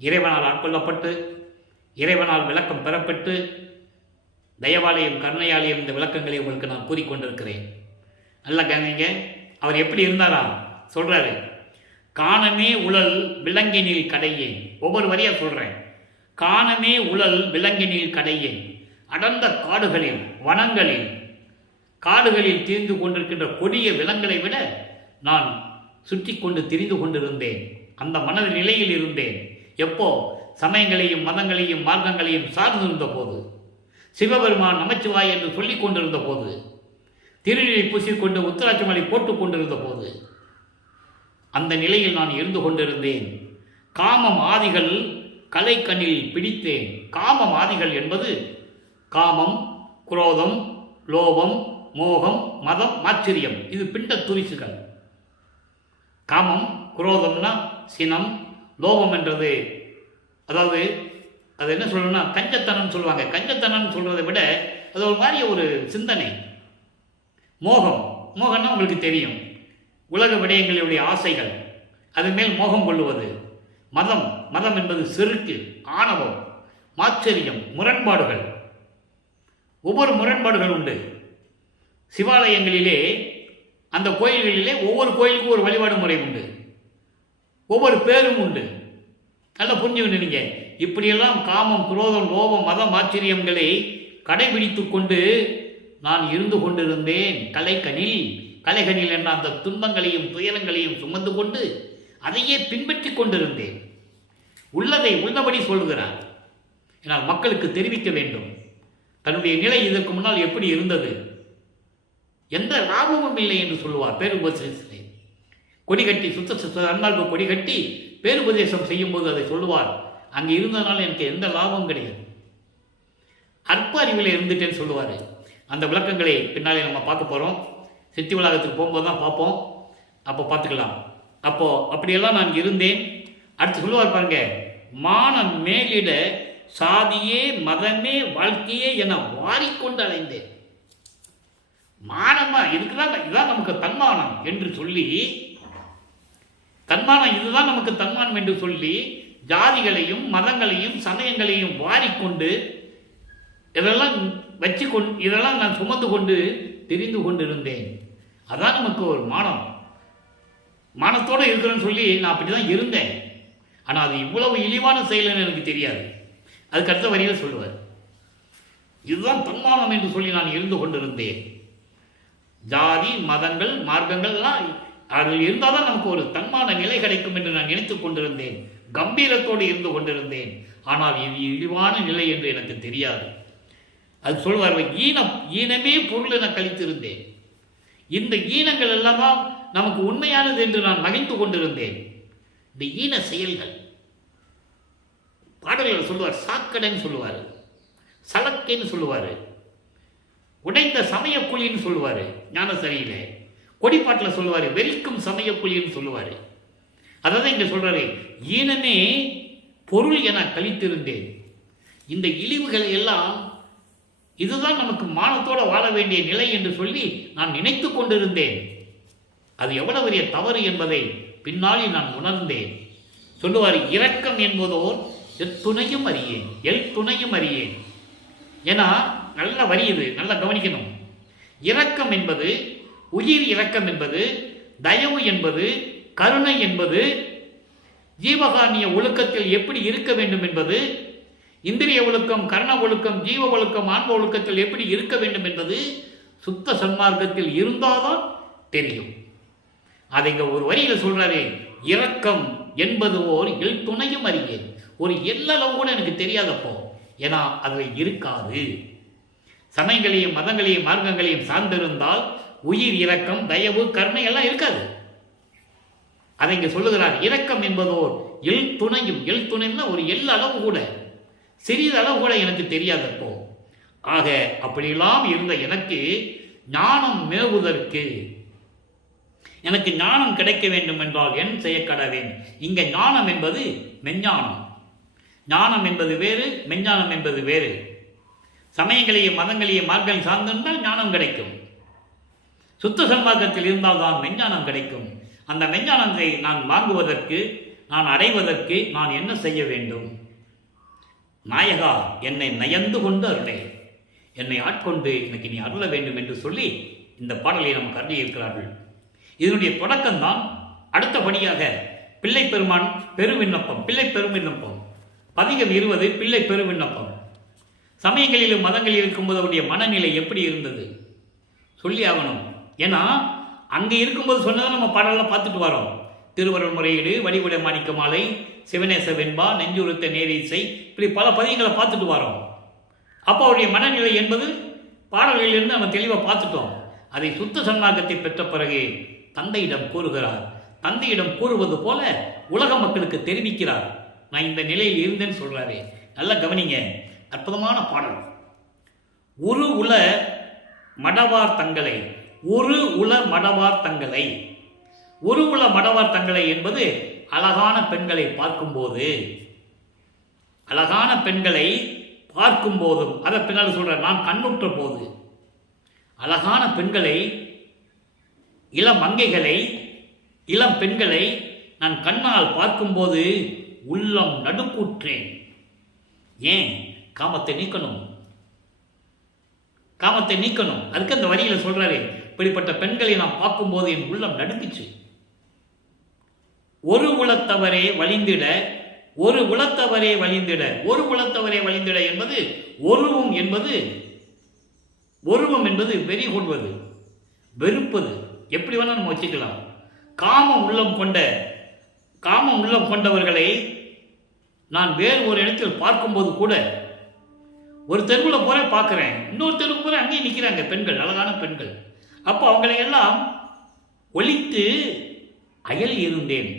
இறைவனால் ஆட்கொள்ளப்பட்டு, இறைவனால் விளக்கம் பெறப்பட்டு, தயவாலயம் கருணையாலயம் இந்த விளக்கங்களை உங்களுக்கு நான் கூறிக்கொண்டிருக்கிறேன். நல்லா கவனிங்க. அவர் எப்படி இருந்தாரா சொல்றாரு. காணமே உழல் விலங்கினில் கடையேன். ஒவ்வொரு வரியா சொல்றேன். காணமே உழல் விலங்கினில் கடையேன். அடர்ந்த காடுகளில், வனங்களில், காடுகளில் திரிந்து கொண்டிருக்கின்ற கொடிய விலங்குகளை விட நான் சுற்றி கொண்டு திரிந்து கொண்டிருந்தேன். அந்த மன நிலையில் இருந்தேன். எப்போ? சமயங்களையும் மதங்களையும் மார்க்கங்களையும் சார்ந்திருந்த போது, சிவபெருமான் நமச்சிவாய் என்று சொல்லிக் கொண்டிருந்த போது, திருநீரை பூசிக்கொண்டு உத்தராட்சமலை போட்டுக் கொண்டிருந்த போது, அந்த நிலையில் நான் இருந்து கொண்டிருந்தேன். காமம் ஆதிகள் கலைக்கண்ணில் பிடித்தேன். காமம் ஆதிகள் என்பது காமம், குரோதம், லோபம், மோகம், மதம், மாச்சரியம். இது பிண்ட துரிசுகள். காமம், குரோதம்னா சினம், லோபம் என்றது அதாவது அது என்ன சொல்லணும்னா கஞ்சத்தனம் சொல்லுவாங்க. கஞ்சத்தனம் சொல்கிறத விட அது ஒரு மாதிரி ஒரு சிந்தனை. மோகம், மோகம்னா உங்களுக்கு தெரியும், உலக விடயங்களுடைய ஆசைகள், அது மேல் மோகம் கொள்ளுவது. மதம், மதம் என்பது செருக்கு, ஆணவம், மாச்சரியம், முரண்பாடுகள். ஒவ்வொரு முரண்பாடுகள் உண்டு. சிவாலயங்களிலே, அந்த கோயில்களிலே ஒவ்வொரு கோயிலுக்கும் ஒரு வழிபாடு முறை உண்டு, ஒவ்வொரு பேரும் உண்டு. நல்லா புரிஞ்சுக்கணும் நீங்கள். இப்படியெல்லாம் காமம், குரோதம், லோபம், மதம், ஆச்சரியங்களை கடைபிடித்து கொண்டு நான் இருந்து கொண்டிருந்தேன். கலைகனில் என்ற அந்த துன்பங்களையும் துயரங்களையும் சுமந்து கொண்டு அதையே பின்பற்றி கொண்டிருந்தேன். உள்ளதை உள்ளபடி சொல்கிறார். ஏன்னால் மக்களுக்கு தெரிவிக்க வேண்டும் தன்னுடைய நிலை இதற்கு முன்னால் எப்படி இருந்தது. எந்த லாபமும் இல்லை என்று சொல்லுவார் பேருபதேசத்திலே. கொடிகட்டி சுத்த அன்பார்க்கு கொடிகட்டி பேருபதேசம் செய்யும் போது அதை சொல்லுவார். அங்கே இருந்ததுனால எனக்கு எந்த லாபமும் கிடையாது. அற்ப அறிவில் இருந்துட்டேன்னு சொல்லுவார். அந்த விளக்கங்களை பின்னாலே நம்ம பார்க்க போகிறோம். சித்தி உலகத்துக்கு போகும்போது தான் பார்ப்போம். அப்போ பார்த்துக்கலாம். அப்போது அப்படியெல்லாம் நான் இருந்தேன். அடுத்து சொல்லுவார் பாருங்க, மானம் மேலிட சாதியே மதமே வாழ்க்கையே என வாரிக்கொண்டு அலைந்தேன். மானமா இதுதான் நமக்கு தன்மானம் என்று சொல்லி, தன்மானம் இதுதான் நமக்கு தன்மானம் என்று சொல்லி ஜாதிகளையும் மதங்களையும் சமயங்களையும் வாரிக்கொண்டு இதெல்லாம் நான் சுமந்து கொண்டு தெரிந்து கொண்டிருந்தேன். அதான் நமக்கு ஒரு மானம். மானத்தோடு இருக்கிறேன்னு சொல்லி நான் அப்படி தான் இருந்தேன். ஆனால் அது இவ்வளவு இழிவான செயல்னு எனக்கு தெரியாது. அதுக்கு அடுத்த வரியில் சொல்லுவார், இதுதான் தன்மானம் என்று சொல்லி நான் இருந்து கொண்டிருந்தேன். ஜாதி மதங்கள் மார்க்கங்கள்லாம் அதில் இருந்தால் தான் நமக்கு ஒரு தன்மான நிலை கிடைக்கும் என்று நான் நினைத்துக் கொண்டிருந்தேன். கம்பீரத்தோடு இருந்து கொண்டிருந்தேன். ஆனால் இது இழிவான நிலை என்று எனக்கு தெரியாது. அது சொல்வார், ஈனமே பொருள் என கழித்திருந்தேன். இந்த ஈனங்கள் எல்லாம் தான் நமக்கு உண்மையானது என்று நான் மகிழ்ந்து கொண்டிருந்தேன். இந்த ஈன செயல்கள் பாடல்கள் சொல்லுவார், சாக்கடைன்னு சொல்லுவார், சலக்கைன்னு சொல்லுவார், உடைந்த சமயக்குழின்னு சொல்லுவார், ஞானசரியிலே கொடிப்பாட்டில் சொல்லுவார், வெறிக்கும் சமயக்குழின்னு சொல்லுவார். அதான் இங்கே சொல்றாரு, ஈனமே பொருள் என கழித்திருந்தேன். இந்த இழிவுகளை எல்லாம் இதுதான் நமக்கு மானத்தோடு வாழ வேண்டிய நிலை என்று சொல்லி நான் நினைத்து கொண்டிருந்தேன். அது எவ்வளவு பெரிய தவறு என்பதை பின்னாளில் நான் உணர்ந்தேன். சொல்லுவார், இரக்கம் என்பதோர் எத்துணையும் அறியேன், துணையும் அறியேன். ஏன்னா நல்ல வரி இது, நல்லா கவனிக்கணும். இரக்கம் என்பது, உயிர் இரக்கம் என்பது, தயவு என்பது, கருணை என்பது, ஜீவகாரணிய ஒழுக்கத்தில் எப்படி இருக்க வேண்டும் என்பது, இந்திரிய ஒழுக்கம், கர்ண ஒழுக்கம், ஜீவ ஒழுக்கம், ஆன்ம ஒழுக்கத்தில் எப்படி இருக்க வேண்டும் என்பது சுத்த சன்மார்க்கத்தில் இருந்தால்தான் தெரியும். அதை இங்க ஒரு வரியில் சொல்றாரு, இரக்கம் என்பது ஓர் துணையும் அறியேன். ஒரு எல்லளவு கூட எனக்கு தெரியாதப்போ, ஏன்னா அதில் இருக்காது. சமயங்களையும் மதங்களையும் மார்க்கங்களையும் சார்ந்திருந்தால் உயிர் இரக்கம், தயவு, கருணை எல்லாம் இருக்காது. அதை இங்க சொல்லுகிறார், இரக்கம் என்பதோர் துணையும். துணைன்னா ஒரு எல்லளவு கூட, சிறிதளவு கூட எனக்கு தெரியாதப்போ. ஆக அப்படியெல்லாம் இருந்த எனக்கு ஞானம் மேவுவதற்கு, எனக்கு ஞானம் கிடைக்க வேண்டும் என்றால் என் செய்ய கடவேன். இங்க ஞானம் என்பது மெஞ்ஞானம். ஞானம் என்பது வேறு, மெஞ்ஞானம் என்பது வேறு. சமயங்களையும் மதங்களையும் மார்க்கம் சார்ந்திருந்தால் ஞானம் கிடைக்கும். சுத்த சன்மார்க்கத்தில் இருந்தால் தான் மெஞ்ஞானம் கிடைக்கும். அந்த மெஞ்ஞானத்தை நான் வாங்குவதற்கு, நான் அடைவதற்கு நான் என்ன செய்ய வேண்டும்? நாயகா, என்னை நயந்து கொண்டு அருளே, என்னை ஆட்கொண்டு எனக்கு நீ அருள வேண்டும் என்று சொல்லி இந்த பாடலை நமக்கு அருளியிருக்கிறார்கள். இதனுடைய தொடக்கம்தான் அடுத்தபடியாக பிள்ளை பெருமான் பெருவிண்ணப்பம், பிள்ளை பெருவிண்ணப்பம். பதிகம் 20 பிள்ளை பெருவிண்ணப்பம். சமயங்களிலும் மதங்களில் இருக்கும்போது அவருடைய மனநிலை எப்படி இருந்தது சொல்லி ஆகணும். ஏன்னா அங்கே இருக்கும்போது சொன்னதை நம்ம பாடலாம் பார்த்துட்டு வரோம். திருவருள் முறையீடு, வடிவுடை மாணிக்க மாலை, சிவநேச வெண்பா, நெஞ்சுறுத்த நேரிசை, இப்படி பல பதியங்களை பார்த்துட்டு வரோம். அப்போ அவருடைய மனநிலை என்பது பாடல்களிலிருந்து நம்ம தெளிவாக பார்த்துட்டோம். அதை சுத்த சன்மார்க்கத்தை பெற்ற பிறகு தந்தையிடம் கூறுகிறார். தந்தையிடம் கூறுவது போல உலக மக்களுக்கு தெரிவிக்கிறார், நான் இந்த நிலையில் இருந்தேன்னு சொல்றாரு. நல்லா கவனிங்க, அற்புதமான பாடல். ஒரு உல மடவார் தங்களை, ஒரு உல மடவார் தங்களை. ஒரு உல மடவார் தங்களை என்பது அழகான பெண்களை பார்க்கும்போது, அழகான பெண்களை பார்க்கும்போதும், அதை பின்னால் சொல்ற, நான் கண்ணுற்ற போது அழகான பெண்களை, இளம் மங்கைகளை, இளம் பெண்களை நான் கண்ணால் பார்க்கும்போது உள்ளம் நடுக்கூற்றேன். ஏன்? காமத்தை நீக்கணும், காமத்தை நீக்கணும். அதுக்கு அந்த வரியில் சொல்றாரு, இப்படிப்பட்ட பெண்களை நான் பார்க்கும்போது என் உள்ளம் நடுக்குச்சு. ஒரு உளத்தவரே வழிந்திட, ஒரு உளத்தவரே வழிந்திட. ஒரு உளத்தவரே வழிந்திட என்பது ஒருவும் என்பது, ஒருவம் என்பது வெறி கொள்வது, வெறுப்பது. எப்படி வேணா நம்ம வச்சுக்கலாம். காமம் உள்ளம் கொண்டவர்களை நான் வேறு ஒரு இடத்தில் பார்க்கும்போது கூட, ஒரு தெருவில் போற பார்க்குறேன், இன்னொரு தெருவுக்கு போற அங்கேயே நிற்கிறாங்க பெண்கள், அழகான பெண்கள். அப்போ அவங்களை எல்லாம் ஒழித்து அயல் இருந்தேன்.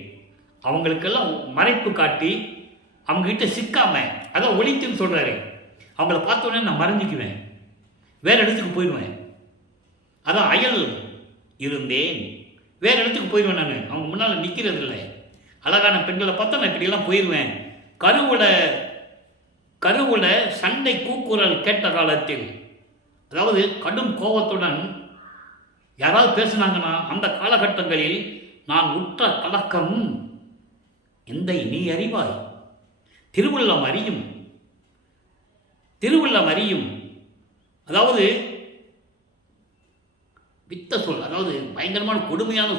அவங்களுக்கெல்லாம் மறைப்பு காட்டி அவங்ககிட்ட சிக்காம, அதான் ஒழித்துன்னு சொல்கிறாரு. அவங்கள பார்த்த உடனே நான் மறைஞ்சிக்குவேன், வேறு இடத்துக்கு போயிடுவேன். அதான் அயல் இருந்தேன், வேறு இடத்துக்கு போயிடுவேன். நான் அவங்க முன்னால் நிற்கிறது இல்லை. அழகான பெண்களை பார்த்தா நான் இப்படியெல்லாம் போயிடுவேன். கருவுல சண்டை கூக்குரல் கேட்ட காலத்தில், அதாவது கடும் கோபத்துடன் யாராவது பேசுனாங்கன்னா அந்த காலகட்டங்களில் நான் உற்ற கலக்கம் எந்தை நீ அறிவாய். திருவுள்ளம் அறியும். அதாவது வித்த சொல், அதாவது பயங்கரமான கொடுமையான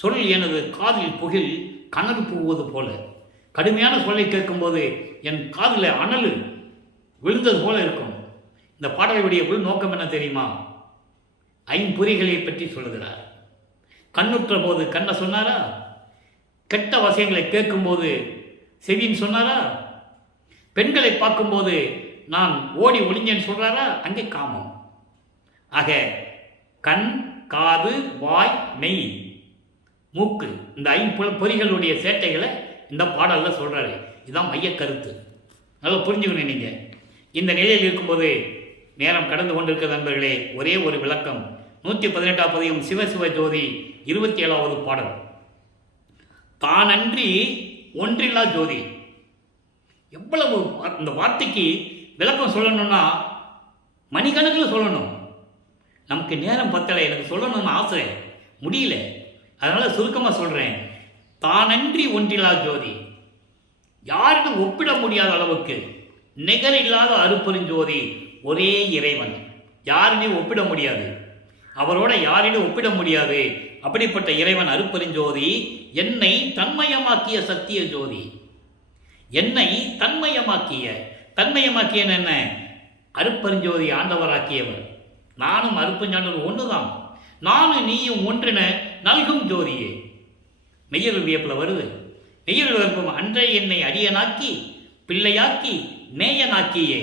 சொல் எனது காதில் புகில் கனல் போவது போல. கடுமையான சொல்லை கேட்கும்போது என் காதில் அனல் விழுந்தது போல இருக்கும். இந்த பாடலுடைய உள் நோக்கம் என்ன தெரியுமா? ஐம்பொறிகளை பற்றி சொல்லுகிறார். கண்ணுற்ற போது கண்ணை சொன்னாரா? கெட்ட வசியங்களை கேட்கும்போது செவின்னு சொன்னாரா? பெண்களை பார்க்கும்போது நான் ஓடி ஒளிஞ்சேன்னு சொல்கிறாரா? அங்கே காமம். ஆக கண், காது, வாய், மெய், மூக்கு, இந்த பொறிகளுடைய சேட்டைகளை இந்த பாடலில் சொல்கிறாரு. இதுதான் மைய கருத்து. நல்லா புரிஞ்சுக்கணும். நீங்கள் இந்த நிலையில் இருக்கும்போது நேரம் கடந்து கொண்டிருக்கிற நண்பர்களே, ஒரே ஒரு விளக்கம். 118ஆம் பதிகம் சிவசிவ ஜோதி 27வது பாடல். தானன்றி ஒன்றில்லா ஜோதி. எவ்வளவு இந்த வார்த்தைக்கு விளக்கம் சொல்லணும்னா மணிக்கணக்கில் சொல்லணும். நமக்கு நேரம் பத்தலை, எனக்கு சொல்லணும்னு ஆசை, முடியல. அதனால் சுருக்கமாக சொல்கிறேன். தானன்றி ஒன்றில்லா ஜோதி, யாருக்கும் ஒப்பிட முடியாத அளவுக்கு நிகர் இல்லாத அருப்பெருஞ்சோதி ஒரே இறைவன். யாருமே ஒப்பிட முடியாது, அவரோட யாரிடம் ஒப்பிட முடியாது. அப்படிப்பட்ட இறைவன் அருப்பெருஞ்சோதி என்னை தன்மயமாக்கிய சத்திய ஜோதி. என்னை தன்மயமாக்கிய என்ன? அருப்பெருஞ்சோதி ஆண்டவராக்கியவர். நானும் அருப்பெருஞ்சாண்டவர் ஒன்றுதான். நானும் நீயும் ஒன்றின நல்கும் ஜோதியே. மெய்யருள் வியப்பில் வருது. மெய்யருள் வியப்பம் அன்றை என்னை அடியனாக்கி பிள்ளையாக்கி நேயனாக்கியே.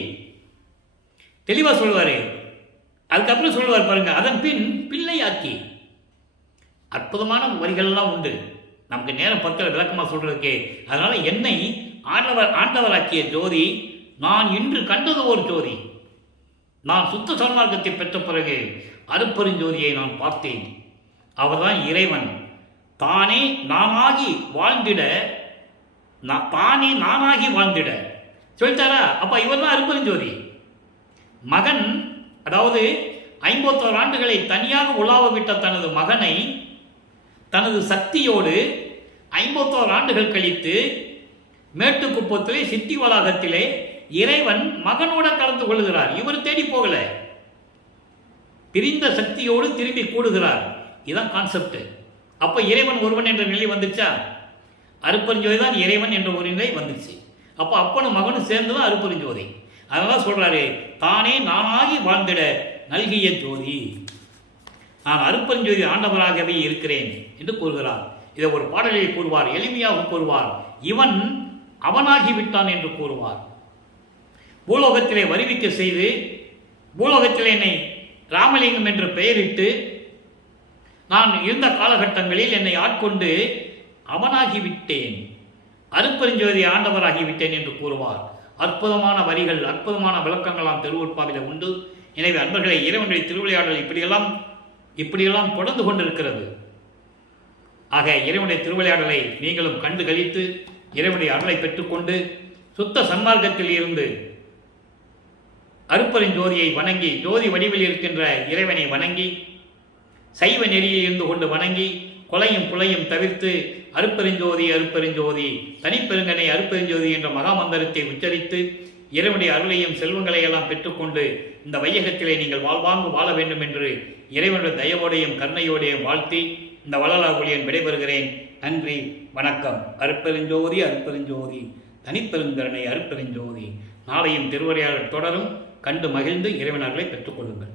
தெளிவாக சொல்வார். அதுக்கப்புறம் சொல்லுவார் பாருங்க, அதன் பின் பிள்ளையாக்கி. அற்புதமான வரிகள்லாம் உண்டு, நமக்கு நேரம் பத்தில் விளக்கமாக சொல்றதுக்கு. அதனால என்னை ஆண்டவராக்கிய ஜோதி நான் இன்று கண்டது ஒரு ஜோதி. நான் சுத்த சன்மார்க்கத்தை பெற்ற பிறகு அருப்பெருஞ்சோதியை நான் பார்த்தேன். அவர்தான் இறைவன். தானே நானாகி வாழ்ந்திட சொல்லிட்டாரா? அப்ப இவர் தான் அருப்பெருஞ்சோதி. மகன், அதாவது 51 ஆண்டுகளை தனியாக உலாவ விட்ட தனது மகனை தனது சக்தியோடு 51 ஆண்டுகள் கழித்து மேட்டுக்குப்பத்திலே சித்தி வளாகத்திலே இறைவன் மகனோட கலந்து கொள்கிறார். இவர் தேடி போகல, பிரிந்த சக்தியோடு திரும்பி கூடுகிறார். இதுதான் கான்செப்ட். அப்ப இறைவன் ஒருவன் என்ற நிலை வந்துச்சா? அருப்பெருஞ்சோதி தான் இறைவன் என்ற ஒரு நிலை வந்துச்சு. அப்ப அப்பனும் மகனும் சேர்ந்துதான் அருப்பெருஞ்சோதி. அதனால சொல்றாரு, தானே நானாகி வாழ்ந்திட நல்கிய ஜோதி. நான் அருப்பெருஞ்சோதி ஆண்டவராகவே இருக்கிறேன் என்று கூறுகிறார். இதை ஒரு பாடலில் கூறுவார், எளிமையாக கூறுவார். இவன் அவனாகிவிட்டான் என்று கூறுவார். பூலோகத்திலே வருவிக்க செய்து பூலோகத்திலே என்னை ராமலிங்கம் என்று பெயரிட்டு நான் இருந்த காலகட்டங்களில் என்னை ஆட்கொண்டு அவனாகிவிட்டேன், அருப்பெருஞ்சோதி ஆண்டவராகிவிட்டேன் என்று கூறுவார். அற்புதமான வரிகள், அற்புதமான விளக்கங்களாம் திருவருட்பாவில உண்டு. எனவே அன்பர்களை, இறைவனுடைய திருவிளையாடல் இப்படியெல்லாம் தொடர்ந்து கொண்டிருக்கிறது. ஆக இறைவனுடைய திருவிளையாடலை நீங்களும் கண்டு கழித்து இறைவனுடைய அருளை பெற்றுக்கொண்டு சுத்த சன்மார்க்கத்தில் இருந்து அருப்பெருஞ்சோதியை வணங்கி, ஜோதி வடிவில் இருக்கின்ற இறைவனை வணங்கி, சைவ நெறியில் இருந்து கொண்டு வணங்கி, கொலையும் புலையும் தவிர்த்து அருப்பெருஞ்சோதி தனிப்பெருங்கனை அருப்பெருஞ்சோதி என்ற மகாமந்திரத்தை உச்சரித்து இறைவனுடைய அருளையும் செல்வங்களை எல்லாம் பெற்றுக்கொண்டு இந்த வையகத்திலே நீங்கள் வாழ்வாங்கு வாழ வேண்டும் என்று இறைவனுடைய தயவோடையும் கருணையோடையும் வாழ்த்தி இந்த வள்ளலார் விடைபெறுகிறேன். நன்றி, வணக்கம். அருப்பெருஞ்சோதி தனிப்பெருங்கருணை அருப்பெருஞ்சோதி. நாளையும் திருவரையாடல் தொடரும். கண்டு மகிழ்ந்து இறைவனர்களை பெற்றுக்கொள்ளுங்கள்.